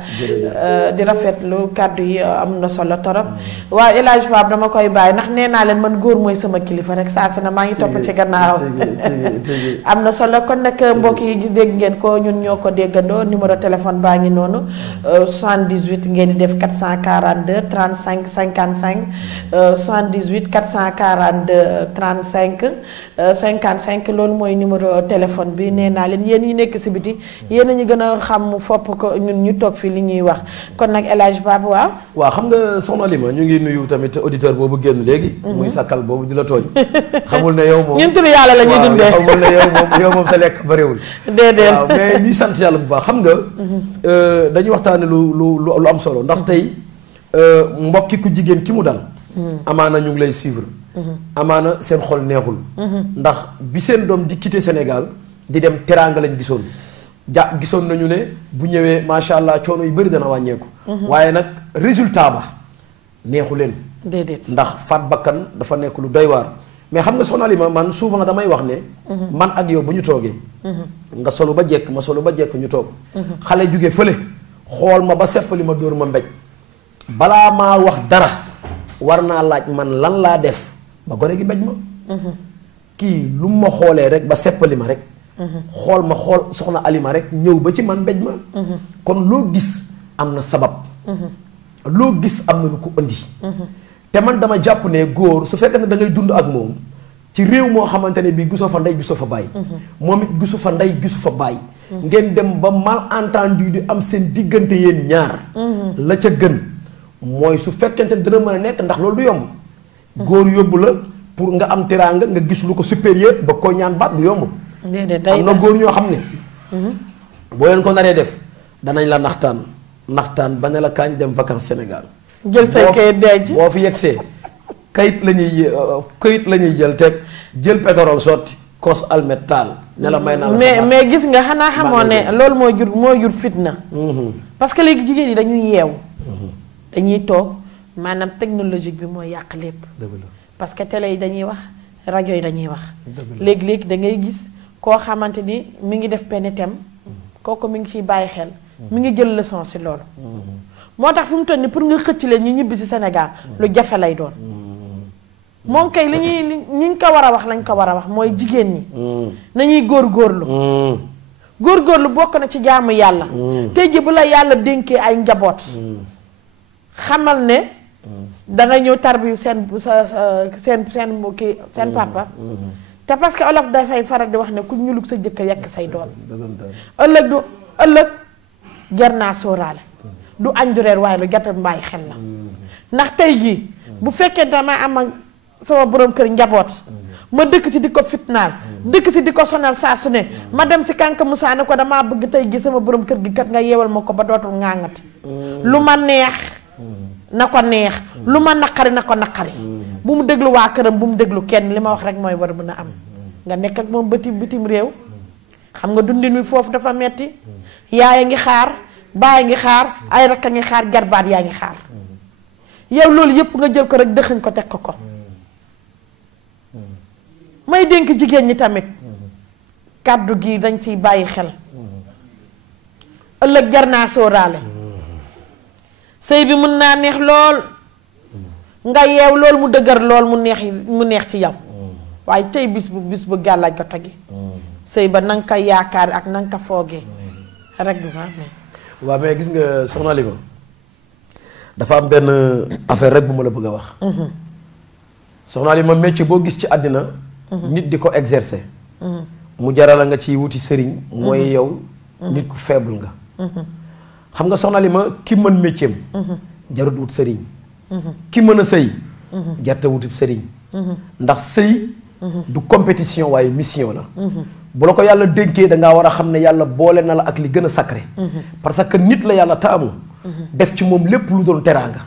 di rafetlu kàddu yi am na solo torop waaye El Hadj Pape dama koy bàyyi ndax nee naa leen man góor mooy sama kilifa rek saa su ne maa ngi topp ci gannaaw am na solo kon nag mbokk yi gis dégg ngeen ko ñun ñoo ko déggandoo numéro téléphone baa ngi noonu 78 ngeen di def 442 35 55 78 442 35 55 loolu mooy numéro téléphone bi nee naa leen yéen ñi nekk si biti yéen a ñu gën a xam fopp ko ñun ñu toog fii li ñuy wax kon nag El Hadj Pape waaw xam nga soxna Lima ñu ngi nuyu tamit auditeur boobu génn léegi muy sàkkal boobu di la tooñ xamul ne yow moom ñun turu yàlla la ñuy dundee xamul ne yow moom sa lekk bëriwul déedéet waaw mais ñuy sant yàlla bu baax xam nga dañuy waxtaane lu am solo ndax tey mbokki ku jigéen ki mu dal amaana ñu ngi lay suivre amaana seen xol neexul ndax bi seen doom di quitté Sénégal di dem teraanga lañ gisoon nañu ne bu ñëwee macha allah coono yu bëri dana wàññeeku waaye nag résultat ba neexu leen déedéet ndax faat bakkan dafa nekk lu doy waar mais xam nga soxna Lima man souvent damay wax ne man ak yow bu ñu toogee nga solu ba jekk ma solu ba jekk ñu toog xale jóge fële xool ma ba seppali ma dóor ma mbéj balaa maa wax dara war naa laaj man lan laa def ba gone gi mbéj ma kii lu ma xoolee rek ba seppali ma rek xool ma xool soxna Alima rek ñëw ba ci man mbéj ma kon loo gis am na sabab loo gis am na lu ko indi te man dama jàpp ne góor su fekkee ne da ngay dund ak moom ci réew moo xamante ne bii gisoo fa ndey gisoo fa bàyyi moom it gisu fa ndey gisu fa bàyyi ngeen dem ba malentendu di am seen diggante yéen ñaar la ca gën mooy su fekkente ne dina mën a nekk ndax loolu du yomb góor yóbbu la pour nga am teraanga nga gis lu ko supérieur ba ko ñaan baat du yomb am na góor ñoo xam ne boo leen ko naree def danañ la naxtaan ba ne la kaañ dem vacances Sénégal jël say kayit denc boo fi yegsee kayit la ñuy jël teg jël pétrole sotti kos almet taal ne la may naa la mais gis nga xanaa xamoo ne loolu moo jur fitna parce que léegi jigéen yi dañuy yeew dañuy toog maanaam technologique bi mooy yàq lépp parce que télé yi dañuy wax rajo yi dañuy wax léegi-léegi da ngay gis koo xamante ni mi ngi def benn thème kooku mi ngi ciy bàyyi xel mi ngi jël leçon si loolu moo tax fi mu toll ni pour nga xëcc leen ñu ñibbi si Sénégal lu jafe lay doon moom kay li ñi ñu ko war a wax lañ ko war a wax mooy jigéen ñi nañuy góorgóorlu bokk na ci jaamu yàlla tey ji bu la yàlla dénkee ay njaboot xamal ne danga ñëw tarbiyu seen papa te parce que olof dafay faral di wax ne ku ñulug sa jëkkër yekk say doom ëllëg jar naa sóoraale du añ du reer waaye lu gàttal mbaay xel la ndax tey jii bu fekkee dama am ak sama borom kër njaboot ma dëkk ci di ko fitnaal dëkk ci di ko sonal saa su ne ma dem si kànk Moussa ne ko damaa bëgg tey jii sama borom kër gi kat nga yeewal ma ko ba dootul ŋaangati lu ma neex na ko neex lu ma naqari na ko naqari bu mu déglu waa këram bu mu déglu kenn li ma wax rek mooy war mën a am nga nekk ak moom bitim réew xam nga dundin wi foofu dafa metti yaay a ngi xaar baay a ngi xaar ay rakk a ngi xaar jarbaat yaa ngi xaar yow loolu yëpp nga jël ko rek dëxañ ko teg ko may dénk jigéen ñi tamit kàddu gi dañ ciy bàyyi xel ëllëg jar naa sóoraale sëy bi mën naa neex lool nga yeew lool mu dëgër lool mu neex ci yow waaye tey bis bu gàllaaj ko togi sëy ba na nga ko yaakaar ak na nga ko foogee rek du baax waaw mais gis nga soxna Lima dafa am benn affaire rek bu ma la bëgg a wax soxna Lima métier boo gis ci àddina nit di ko exercer mu jaral nga ci wuti sëriñ mooy yow nit ku faible nga. xam nga soxna li ma ki mën métier am. jarut wut sëriñ. ki mën a sëy. gerte wutub sëriñ. ndax sëy. du compétition waaye mission la. bu la ko yàlla dénkee da ngaa war a xam ne yàlla boole na la ak li gën a sacré. parce que nit la yàlla taamu. def ci moom lépp lu doon teraanga.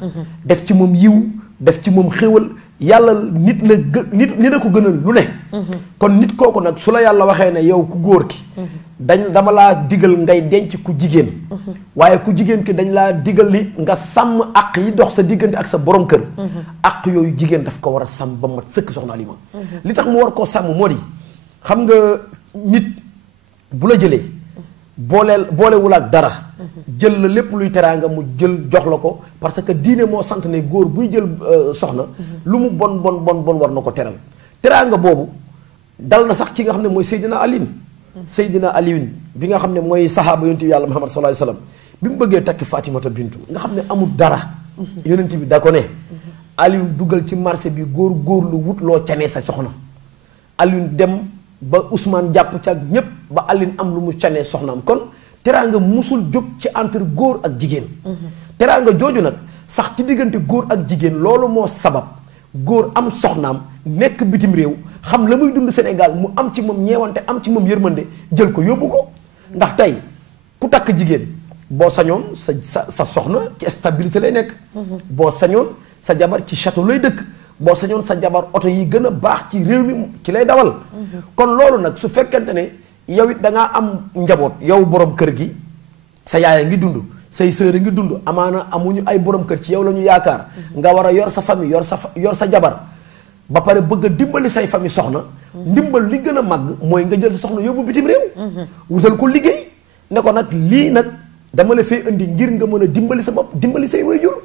def ci moom yiw def ci moom xéwal yàlla nit la nit a ko gënal lu ne. kon nit kooku nag su la yàlla waxee ne yow ku góor ki. dama laa digal ngay denc ku jigéen. waaye ku jigéen ki dañ laa digal li nga sàmm àq yi dox sa diggante ak sa borom kër. àq yooyu jigéen daf ko war a sàmm ba mat sëkk soxna Alima. li tax mu war koo sàmm moo di xam nga nit bu la jëlee boolewul ak dara. jël la lépp luy teraanga mu jël jox la ko parce que diine moo sant ne góor buy jël soxna. lu mu bon war na ko teral. teraanga boobu dal na sax ki nga xam ne mooy Seydina Alioune. Seydina Alioune bi nga xam ne mooy saxaaba yonent bi yàlla Muhammad sallallahu alayhi wasallam bi mu bëggee takki Fatimata bintu nga xam ne amul dara. yonent bi da ko ne. Alioune dugal ci marché bi góor lu wut loo canee sa soxna. Alioune dem ba Ousmane jàpp ca ñépp ba Alioune am lu mu canee soxnaam kon. teraanga musul jóg ci entre góor ak jigéen. teraanga jooju nag sax ci diggante góor ak jigéen loolu moo sabab góor am soxnaam nekk bitim réew xam la muy dund Sénégal mu am ci moom ñeewante am ci moom yërmande jël ko yóbbu ko ndax tey ku takk jigéen boo sañoon sa soxna ci stabilité lay nekk. boo sañoon sa jabar ci château lay dëkk boo sañoon sa jabar oto yi gën a baax ci réew mi ci lay dawal. kon loolu nag su fekkente ne. yow it da ngaa am njaboot yow borom kër gi sa yaay a ngi dund say sœur a ngi dund amaana amuñu ay borom kër ci yow la ñu yaakaar nga war a yor sa famille yor sa jabar ba pare bëgg a dimbali say famille soxna ndimbal li gën a màgg mooy nga jël sa soxna yóbbu bitim réew wutal ko liggéey ne ko nag lii nag dama la fee indi ngir nga mën a dimbali sa bopp dimbali say waajur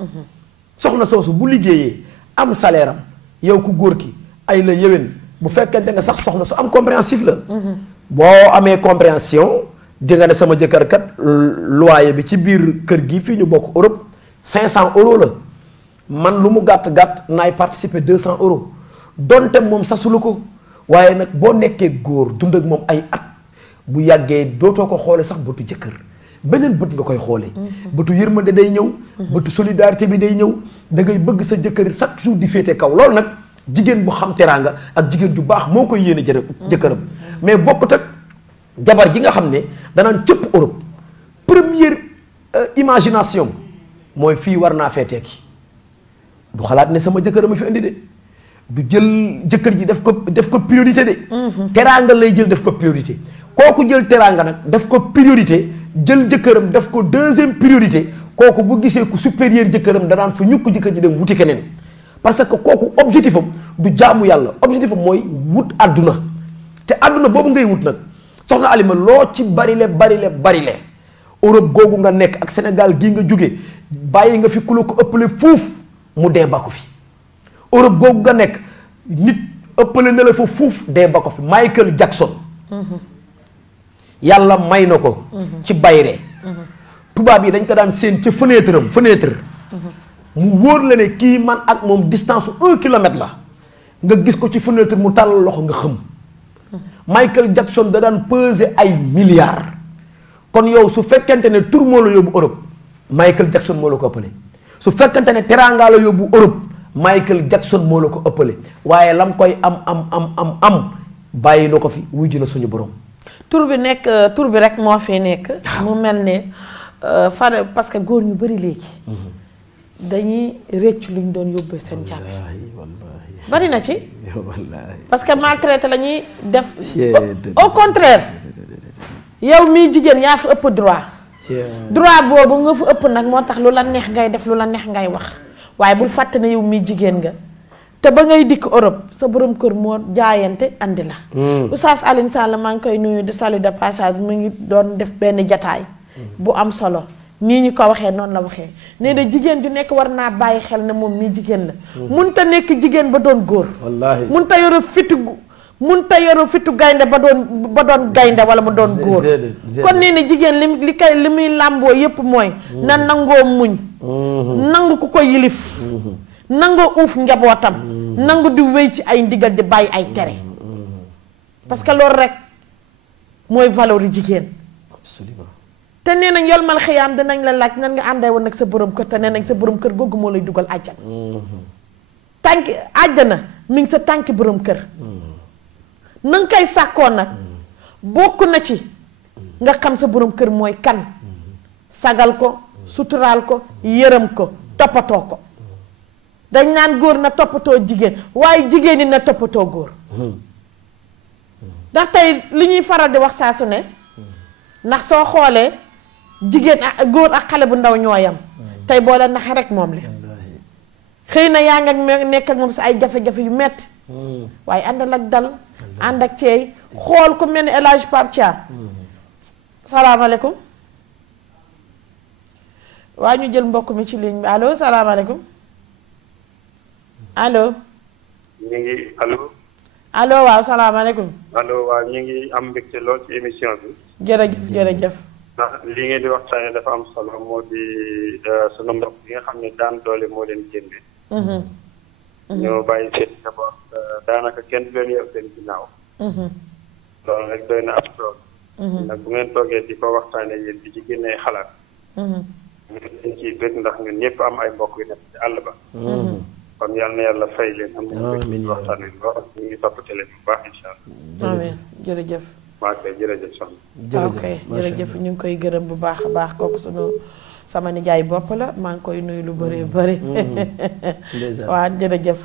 soxna soosu bu liggéeyee am salaire am yow ku góor ki ay la yéwén bu fekkente nga sax soxna su am compréhensif la boo amee compréhension di nga ne sama jëkkër kat loyer bi ci biir kër gi fii ñu bokk Europe 500 euros la man lu mu gàtt naay participer 200 euros donte moom sasulu ko waaye nag boo nekkee góor dund ak moom ay at bu yàggee dootoo ko xoole sax bëtu jëkkër beneen bët nga koy xoolee. bëtu yërmande day ñëw. bëtu solidarité bi day ñëw da ngay bëgg sa jëkkër chaque jour di féete kaw loolu nag jigéen bu xam teraanga ak jigéen ju baax moo koy yéene jëkkëram mais bokkut ak jabar ji nga xam ne danaan cëpp Europe première imagination mooy fii war naa fee tekki du xalaat ne sama jëkkër ma fi indi de du jël jëkkër ji def ko priorité de. teraanga lay jël def ko priorité kooku jël teraanga nag def ko priorité jël jëkkëram def ko deuxième priorité kooku bu gisee ku supérieur jëkkëram danaan fa ñukk jëkkër ji dem wuti keneen parce que kooku objectif am du jaamu yàlla objectif am mooy wut àdduna te àdduna boobu ngay wut nag soxna Alima loo ci barile Europe googu nga nekk ak Sénégal gii nga jóge bàyyi nga fi ku la ko ëppale fuuf mu dee ba ko fi Europe googu nga nekk nit ëppale na la fa fuuf dee ba ko fi Michael Jackson yàlla may na ko ci bayre tubaab yi dañ ko daan seen ca fenêtre mu wóor la ne kii man ak moom distance 1 kilomètre la nga gis ko ci fenêtre mu tàllal loxo nga xëm Michael Jackson da daan peser ay milliards kon yow su fekkente ne tur moo la yóbbu Europe Michael Jackson moo la ko ëppale su fekkente ne teraanga la yóbbu Europe Michael Jackson moo la ko ëppale waaye lam koy am bàyyi na ko fi wuy ji na suñu borom. tur bi rek moo fi nekk. mu mel ne parce que góor ñu bari léegi. dañuy rëcc lu ñu doon yóbbee seen jabar. bari na ci. parce que maltraité la ñuy def. au contraire. yow mii jigéen yaa fi ëpp droit. droit boobu nga fi ëpp nag moo tax lu la neex ngay def lu la neex ngay wax waaye bul fàtte ne yow mii jigéen nga te ba ngay dikk Europe sa borom kër moo jaayante andi la. Oustaz Alioune Sall maa ngi koy nuyu di salut de passage mu ngi doon def benn jataay. bu am solo nii ñu ko waxee noonu la waxee nee na jigéen ju nekk war naa bàyyi xel ne moom mii jigéen la. munta nekk jigéen ba doon góor. wallaahi munta yoro fitu gaynde ba doon gaynde wala mu doon góor. kon nee na jigéen li muy làmboo yépp mooy. na nangoo muñ. nangu ku ko yilif. nangoo uuf njabootam. nangu di wéy ci ay ndigal di bàyyi ay tere. parce que loolu rek mooy valeur jigéen. absolument. te nee nañ yolmal xiyaam dinañ la laaj nan nga àndee woon nag sa borom kër te nee nañ sa borom kër googu moo lay dugal àjjana. tànki àjjana mi ngi sa tànki borom kër. na nga koy sàkkoon nag bokk na ci nga xam sa borom kër mooy kan. sagal ko suturaal ko yërëm ko toppatoo ko. dañ naan góor na toppatoo jigéen waaye jigéen ñi na toppatoo góor. ndax tey li ñuy faral di wax saa su ne ndax soo xoolee jigéen ak góor ak xale bu ndaw ñooyam tey boo la naxee rek moom li xëy na yaa nga nekk ak moom si ay jafe-jafe yu metti waaye àndal ak dal ànd ak ceey xool ku mel ni El Hadj Pape Thiam. salaamaaleykum. waa ñu jël mbokk mi ci ligne bi allo salaamaaleykum allo. ñu ngi allo. allo waaw salaamaaleykum. allo waaw ñu ngi am mbégte lool ci émission bi. jërëjëf jërëjëf. ndax li ngeen di waxtaanee dafa am solo moo di sunu mbokk bi nga xam ne daan doole moo leen génne. ñoo bàyyi seen njaboot daanaka kenn du leen yor seen ginnaaw. loolu rek doy na ab solo. nag bu ngeen toogee di ko waxtaanee yéen di ci génnee xalaat. ñu ngi ciy bëgg ndax ñun ñëpp am ay mbokk yu nekk ci àll ba. kon yal na yàlla fay leen. am nañu bëgg waxtaan wi ba ñu ngi topp télé bu baax incha allah. amiin jërëjëf. maa ngi koy jërëjëf soxna. ok jërëjëf ñu ngi koy gërëm bu baax a baax kooku sunu sama nijaay bopp la maa ngi koy nuyu lu bëree bëri. waaw jërëjëf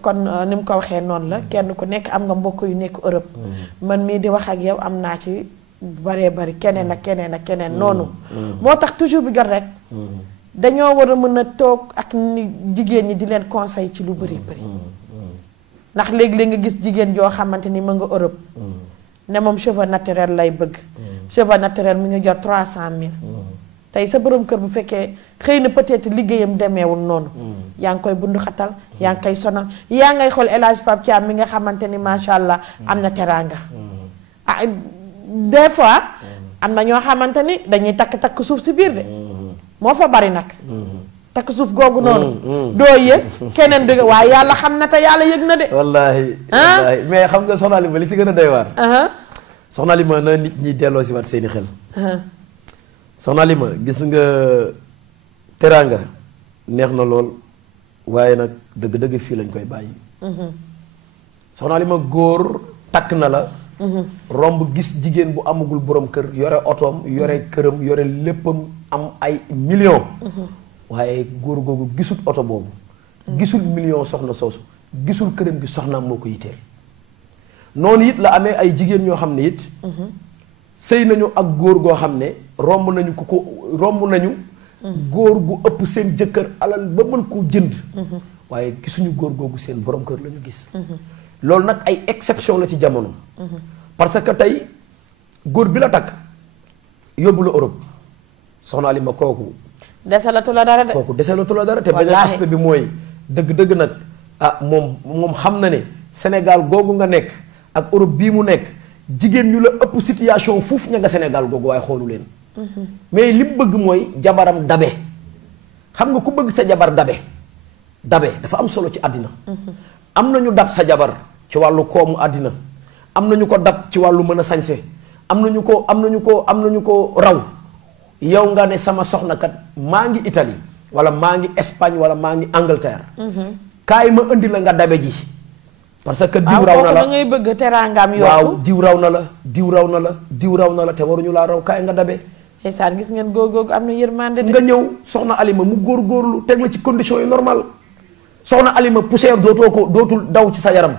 kon ni mu ko waxee noonu la kenn ku nekk am nga mbokk yu nekk Europe. man mii di wax ak yow am naa ci bëree bëri keneen ak keneen ak keneen noonu. moo tax toujours bi jot rek. dañoo war a mën a toog ak ni jigéen ñi di leen conseil ci lu bëri bëri. ndax léegi-léeg nga gis jigéen joo xamante ni ma nga Europe. ne moom cheveux naturel lay bëgg. cheveux naturel mi ngi jot 300 000. tey sa borom kër bu fekkee xëy na peut-être liggéeyam demeewul noonu. yaa ngi koy bundu xatal yaa ngi koy sonal yaa ngay xool El Hadj Pape Thiam mi nga xamante ni macha allah am na teraanga. ah des fois. am na ñoo xamante ni dañuy takk suuf si biir de. moo fa bari nag. takk suuf googu noonu. doo yëg keneen du waaye yàlla xam na te yàlla yëg na de. wallaahi. wallaahi mais xam nga soxna Alima li ci gën a doy waar. soxna Alima na nit ñi delloo si waat seeni xel. soxna Alima gis nga teraanga neex na lool waaye nag dëgg-dëgg fii lañ koy bàyyi. soxna Alima góor takk na la. romb gis jigéen bu amagul borom kër yore otoom yore këram yore léppam am ay millions. waaye góor googu gisul oto boobu. gisul million soxna soosu gisul këram gi soxnaam moo ko yitteel. noonu it la amee ay jigéen ñoo xam ne it. sëy nañu ak góor goo xam ne romb nañu romb nañu. góor gu ëpp seen jëkkër alal ba mën koo jënd. waaye gisuñu góor googu seen borom kër la ñu gis. loolu nag ay exception la ci jamono. parce que tey góor bi la takk yóbbu la Europe soxna Alima kooku. desalatu la dara de. kooku desalatu la dara te beneen aspect bi mooy dëgg-dëgg nag moom xam na ne Sénégal googu nga nekk ak Europe bii mu nekk jigéen ñu la ëpp situation fuuf ña nga Sénégal googu waaye xoolu leen. mais li mu bëgg mooy jabaram dabe. xam nga ku bëgg sa jabar dabe dafa am solo ci àddina. am na ñu dab sa jabar ci wàllu koomu àddina am na ñu ko dab ci wàllu mën a sañse am na ñu ko raw. yow nga ne sama soxna kat maa ngi Italie wala maa ngi Espagne wala maa ngi Angleterre. kaay ma indi la nga dabe ji. parce que diw raw na la ngay bëgg teraangaam yokku. waaw diw raw na la diw raw na la te waruñu laa raw kaay nga dabe. ndeysaan gis ngeen góor googu am na yërmande de. nga ñëw soxna Alima mu góorgóorlu teg la ci conditions yu normal soxna Alima poussière dootul daw ci sa yaram.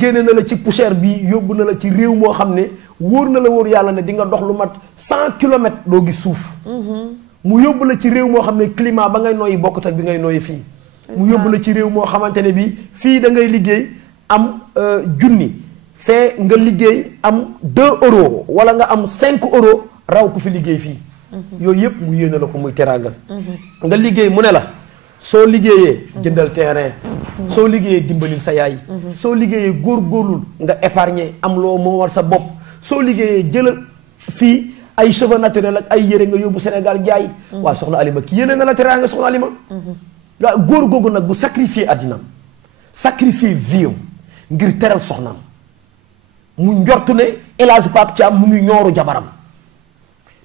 génne na la ci poussière bi yóbbu na la ci réew moo xam ne wóor na la wóor yàlla ne di nga dox lu mat 100 kilomètres doo gis suuf. mu yóbbu la ci réew moo xam ne climat ba ngay nooyi bokkut ak bi ngay nooyi fii. mu yóbbu la ci réew moo xamante ne bi fii da ngay liggéey am junni fee nga liggéey am 2 euros wala nga am 5 euros raw ku fi liggéey fii. yooyu yëpp mu yéene la ko muy teraanga. nga liggéey mu ne la. soo liggéeyee jëndal terrain soo liggéeyee dimbalil sa yaay soo liggéeyee góorgóorlul nga épargner am loo moo war sa bopp soo liggéeyee jëlal fii ay cheveux naturel ak ay yére nga yóbbu Sénégal jaay waaw soxna Alima ki yéene na la teraanga soxna Alima waaw góor googu nag bu sacrifier àddinam sacrifier vie am ngir teral soxnaam mu njortu ne El Hadj Pape Thiam mu ngi ñooru jabaram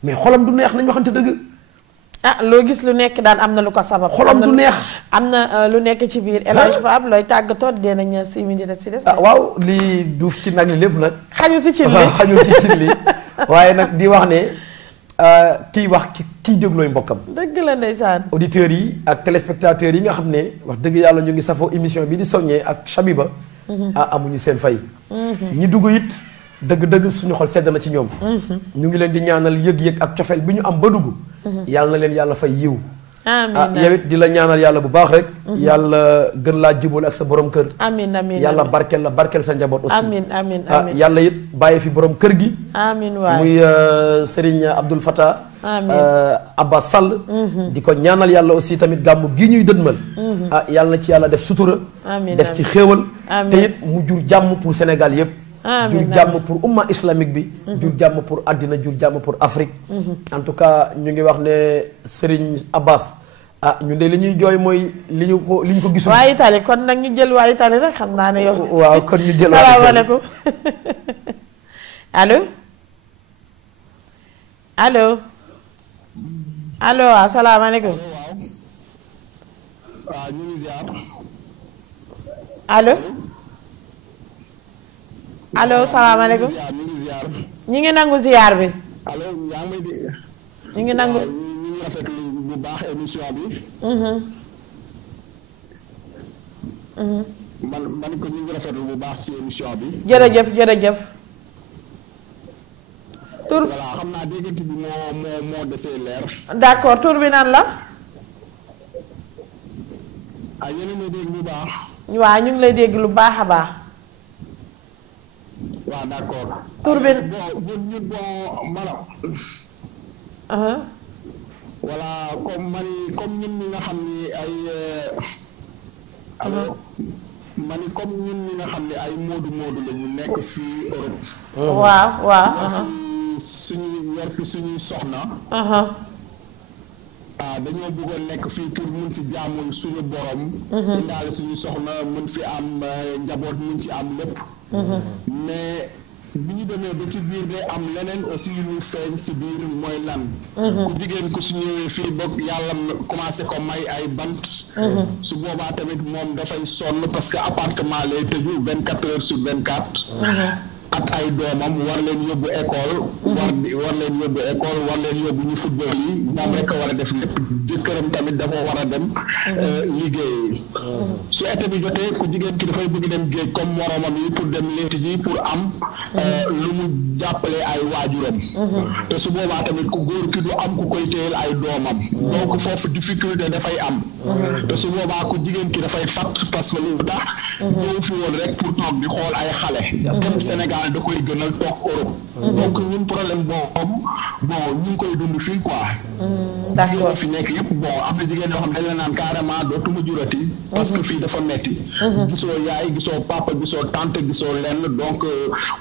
mais xolam du neex nañ waxante dëgg. loo gis lu nekk daal am na lu ko sabab. xolam du neex am na lu nekk ci biir. El Hadj Pape looy tàggatoo dee nañ 6 minutes ci des. waaw lii duuf ci nag li lépp nag. xajul ci cin li xajul ci cin li waaye nag di wax ne kiy wax kiy déglooy mbokkam. dëgg la ndeysaan. auditeurs yi ak téléspectateurs yi nga xam ne wax dëgg yàlla ñu ngi safoo émission bi di soññee ak Chabiba. amuñu seen fay. ñi dugg it dëgg-dëgg suñu xol sedd na ci ñoom. ñu ngi leen di ñaanal yëg-yëg ak cofeel bi ñu am ba dugg. yàlla na leen yàlla fay yiw. amiin yow it di la ñaanal yàlla bu baax rek. yàlla gën laa jubal ak sa borom kër. amiin amiin yàlla barkeel la barkeel sa njaboot aussi. amiin yàlla it bàyyi fi borom kër gi. amiin waay muy Serigne Abdoul Fattah. amiin Abba Sall. di ko ñaanal yàlla aussi tamit gàmmu gi ñuy dënmal. yàlla na ci yàlla def sutura. amiin def ci xéewal. amiin te it mu jur jàmm pour Sénégal yépp jur jàmm pour umma islamique bi. jur jàmm pour àddina jur jàmm pour Afrique. en tout cas ñu ngi wax ne Serigne Abbas. ñun de li ñuy jooy mooy li ñu ko gisul. waa Italie kon nag ñu jël waa Italie rek xam naa ne yow. waaw kon ñu jël waa salaamaaleykum allo allo allo waaw salaamaaleykum. waaw ñu ngi ziar. allo allo salaamaaleykum. ñu ngi nangu ziar bi. allo yaa ngi may dégg. ñu ngi nangu. ñu ngi rafetlu bu baax émission bi. man ko ñu ngi rafetlu bu baax ci émission bi. jërëjëf. tur voilà xam naa déggante bi moo desee leer. d'accord tur bi nan la. yéen a may dégg bu baax. waaw ñu ngi lay dégg lu baax a baax. waaw d'accord. tur bi voilà comme ñun ñi nga xam ni ay. alors comme ñun ñi nga xam ne ay moodu la ñu nekk fii Europe. waaw. suñuy soxna. dañoo bëggoon nekk fii pour mun ci jaamu suñu borom. indaale suñu soxna mun fi am njaboot mun ci am lépp. mais bi ñu demee ba ci biir day am leneen aussi lu feeñ si biir mooy lan. ku jigéen ku su ñëwee fii ba yàlla commencé ko may ay bant. su boobaa tamit moom dafay sonn parce que appartement lay tëju 24 heures sur 24. at ay doomam war leen yóbbu école. war leen yóbbu école war leen yóbbu ñu football yi moom rek a war a def lépp jëkkëram tamit dafa war a dem liggéey. su été bi jotee ku jigéen ki dafay bëgg dem géej comme moromam yi pour dem létti ji pour am lu mu jàppale ay waajuram. te su boobaa tamit ku góor ki du am ku koy téyel ay doomam. donc foofu difficulté dafay am. te su boobaa ku jigéen ki dafay fat parce que lu tax. ñëw fi woon rek pour toog di xool ay xale. dem Sénégal da koy gënal toog Europe. donc ñun problème boobu ñu ngi koy dund fii quoi. d'accord fi nekk yëpp am na jigéen yoo xam dañ la naan carrément dootuma jurati. parce que fii dafa metti. gisoo yaay gisoo papa gisoo tante gisoo lenn donc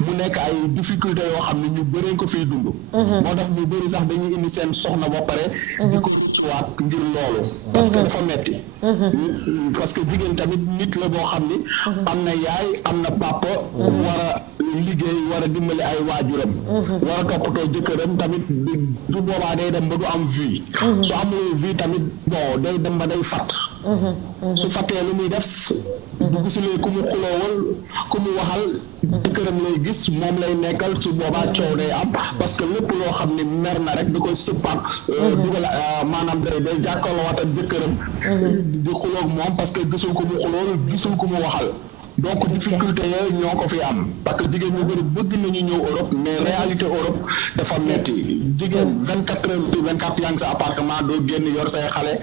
mu nekk ay difficulté yoo xam ne ñu bëri ko fiy dund. moo tax ñu bëri sax dañuy indi seen soxna ba pare. di ko ruccuwaat ngir loolu. parce que dafa metti. parce que jigéen tamit nit la boo xam ni. am na yaay am na papa. war a liggéey war a dimbali ay waajuram. war a toppatoo jëkkëram tamit du boobaa day dem ba du am vie. su amul vie tamit day dem ba day fàtt. su fàttee lu muy def. dugg si lee ku mu xuloowal ku mu waxal. jëkkëram lay gis moom lay nekkal su boobaa coow day am parce que lépp loo xam ne mer na rek da koy sëppaat. dugal maanaam day jàkkaarloo waat ak jëkkëram. di xuloog moom parce que gisul ku mu xulool gisul ku mu waxal. donc difficulté yooyu ñoo ko fi am parce que jigéen ñu bëri bëgg nañu ñëw Europe mais réalité Europe dafa metti jigéen 24 heures sur 24 yaa ngi sa appartement doo génn yor say xale.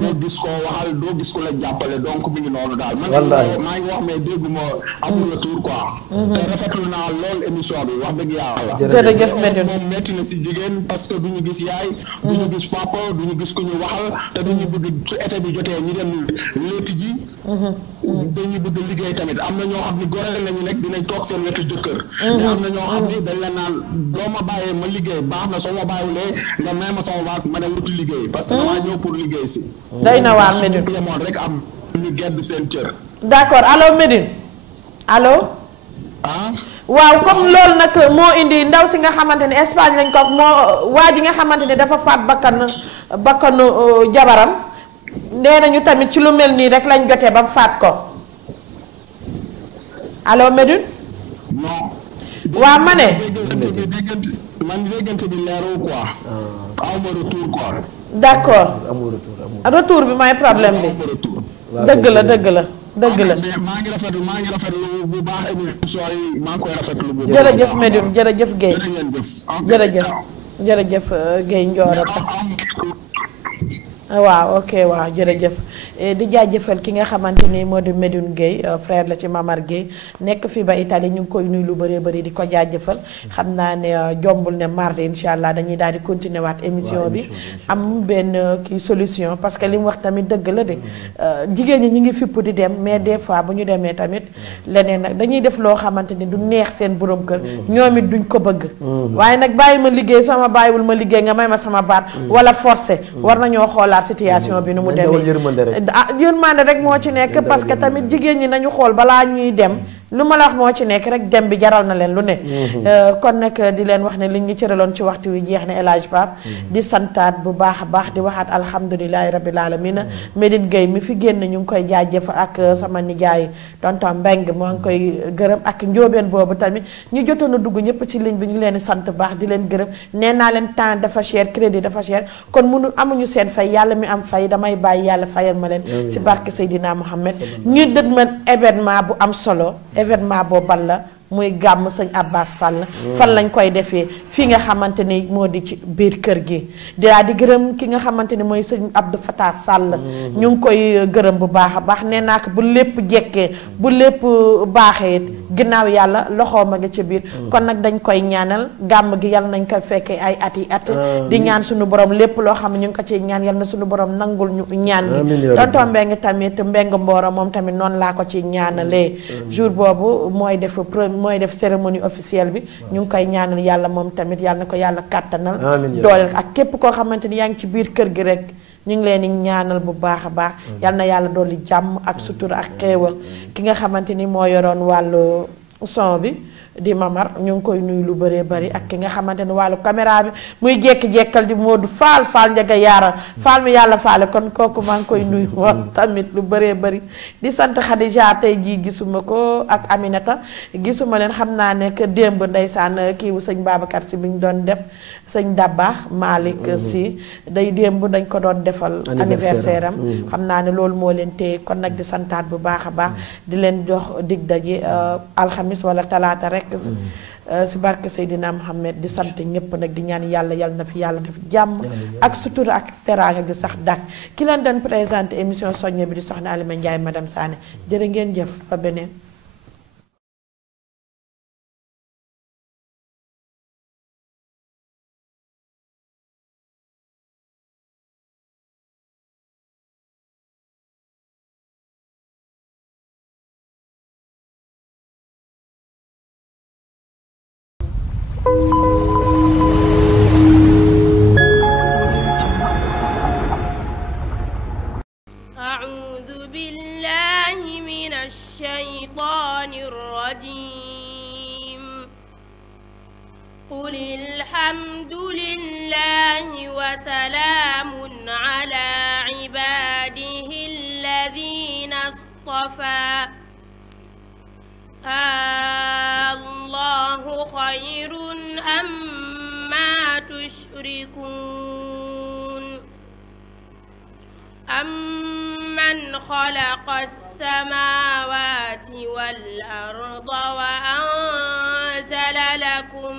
doo gis koo waxal doo gis ku la jàppale donc mi ngi noonu daal. man maa ngi wax mais dégguma amul retour quoi. te rafetlu naa lool émission bi wax dëgg yàlla. jërëjëf Médoune moom metti na si jigéen parce que du ñu gis yaay. du ñu gis papa du ñu gis ku ñu waxal te dañuy bëgg su été bi jotee ñu dem léeti ji. dañuy bëgg liggéey tamit. am na ñoo xam ni gore lañu nekk dinañ toog seen wetu jëkkër. mais am na ñoo xam ni dañ la naan doo ma bàyyee ma liggéey baax na soo ma bàyyiwulee nga may ma sama baat ma ne wuti liggéey. parce que damaa ñëw pour liggéey si. day na waar Médoune yemoon rek am ñu gedd seen cër. d'accord allo Médoune allo. waaw comme loolu nag moo indi ndaw si nga xamante ne Espagne lañ ko moo waa ji nga xamante ne dafa faat bakkanu jabaram nee nañu tamit ci lu mel nii rek lañ jotee ba faat ko allo Médoune. non. waaw ma ne. man déggante bi leerul quoi. aw ma retour quoi. d'accord retour bi mooy problème bi. dëgg la dëgg la. maa ngi rafetlu bu baax émission yi maa ngi koy rafetlu bu baax. jërëjëf Médoune jërëjëf Guèye. jërëjëf Guèye Ndioro. waaw ok waaw jërëjëf di jaajëfal ki nga xamante ni moo di Médoune Guèye frère la ci Mamar Guèye nekk fi ba Italie ñu ngi koy nuyu lu bëree bëri di ko jaajëfal xam naa ne jombul ne mardi incha allah dañuy daal di continuer waat émission bi am benn kii solution parce que li mu wax tamit dëgg la de jigéen ñi ñu ngi fipp di dem mais des fois bu ñu demee tamit leneen nag dañuy def loo xamante ni du neex seen borom kër ñoom it duñ ko bëgg waaye nag bàyyi ma liggéey sama bàyyiwul ma liggéey nga may ma sama baat wala forcé war nañoo xoolaat situation bi nu mu demee yërmande rek moo ci nekk parce que tamit jigéen ñi nañu xool balaa ñuy dem lu ma la wax moo ci nekk rek dem bi jaral na leen lu ne kon nag di leen wax ne li ñu cëraloon ci waxtu wi jeex na El Hadj Pape di santaat bu baax a baax di waxaat alhamdulilahi rabbil alamina Médoune Guèye mi fi génn ñu ngi koy jaajëf ak sama nijaay tonton Mbeng moo ngi koy gërëm ak njóobeen boobu tamit ñu jotoon a dugg ñëpp ci ligne bi ñu leen di sant baax di leen gërëm nee naa leen temps dafa cher crédit dafa cher kon amuñu seen fay yàlla mi am fay damay bàyyi yàlla fayal ma leen si barke Seydina Mohamed ñu dët man événement bu am solo événement boobu la muy gàmm sëñ Abbas Sall fan lañ koy defee fii nga xamante ni moo di ci biir kër gi daa di gërëm ki nga xamante ni mooy sëñ Abdou Fatah Sall ñu ngi koy gërëm bu baax a baax nee naa ko bu lépp jekkee bu lépp baaxee ginnaaw yàlla loxoom a nga ci biir kon nag dañ koy ñaanal gàmm gi yàlla nañ koy fekkee ay at yi at di ñaan suñu borom lépp loo xam ne ñu ngi ko ciy ñaan yàlla na suñu borom nangul ñu ñaan gi tonton Mbeng tamit Mbeng Mbooro moom tamit noonu laa ko ci ñaanalee jour boobu mooy def cérémonie officielle bi ñu ngi koy ñaanal yàlla moom tamit yàlla na ko yàlla kàttanal dooleel ak képp koo xamante ni yaa ngi ci biir kër gi rek ñu ngi leen di ñaanal bu baax a baax yàlla na yàlla dolli jàmm ak sutura ak xéewal ki nga xamante ni moo yoroon wàllu son bi di Mamar ñu ngi koy nuyu lu bëree bëri ak ki nga xamante ni wàllu caméra bi muy jekki-jekkal di Modou Fall njaga yaara Fall mi yàlla faale kon kooku maa ngi koy nuyu moom tamit lu bëree bëri di sant Khadija tey jii gisuma ko ak Aminata gisuma leen xam naa ne que démb ndeysaan kii wu sëñ Babacar si bi ñu doon def sëñ Dabaax Malick si day démb dañ ko doon defal anniversaire am xam naa ne loolu moo leen téye kon nag di santaat bu baax a baax di leen jox dig daje alxamis wala talaata rek si barke Seydina Mohamed di sant ñëpp nag di ñaan yàlla na fi yàlla def jàmm ak sutura ak teraanga gi sax dàkk ki leen doon présenté émission soññe bi di soxna Alima Ndiaye madame Sané jërë ngeen jëf fa beneen أعوذ بالله من الشيطان الرجيم قل الحمد لله وسلام على عباده الذين اصطفى الله خير أما تشركون أمن خلق السماوات والأرض وأنزل لكم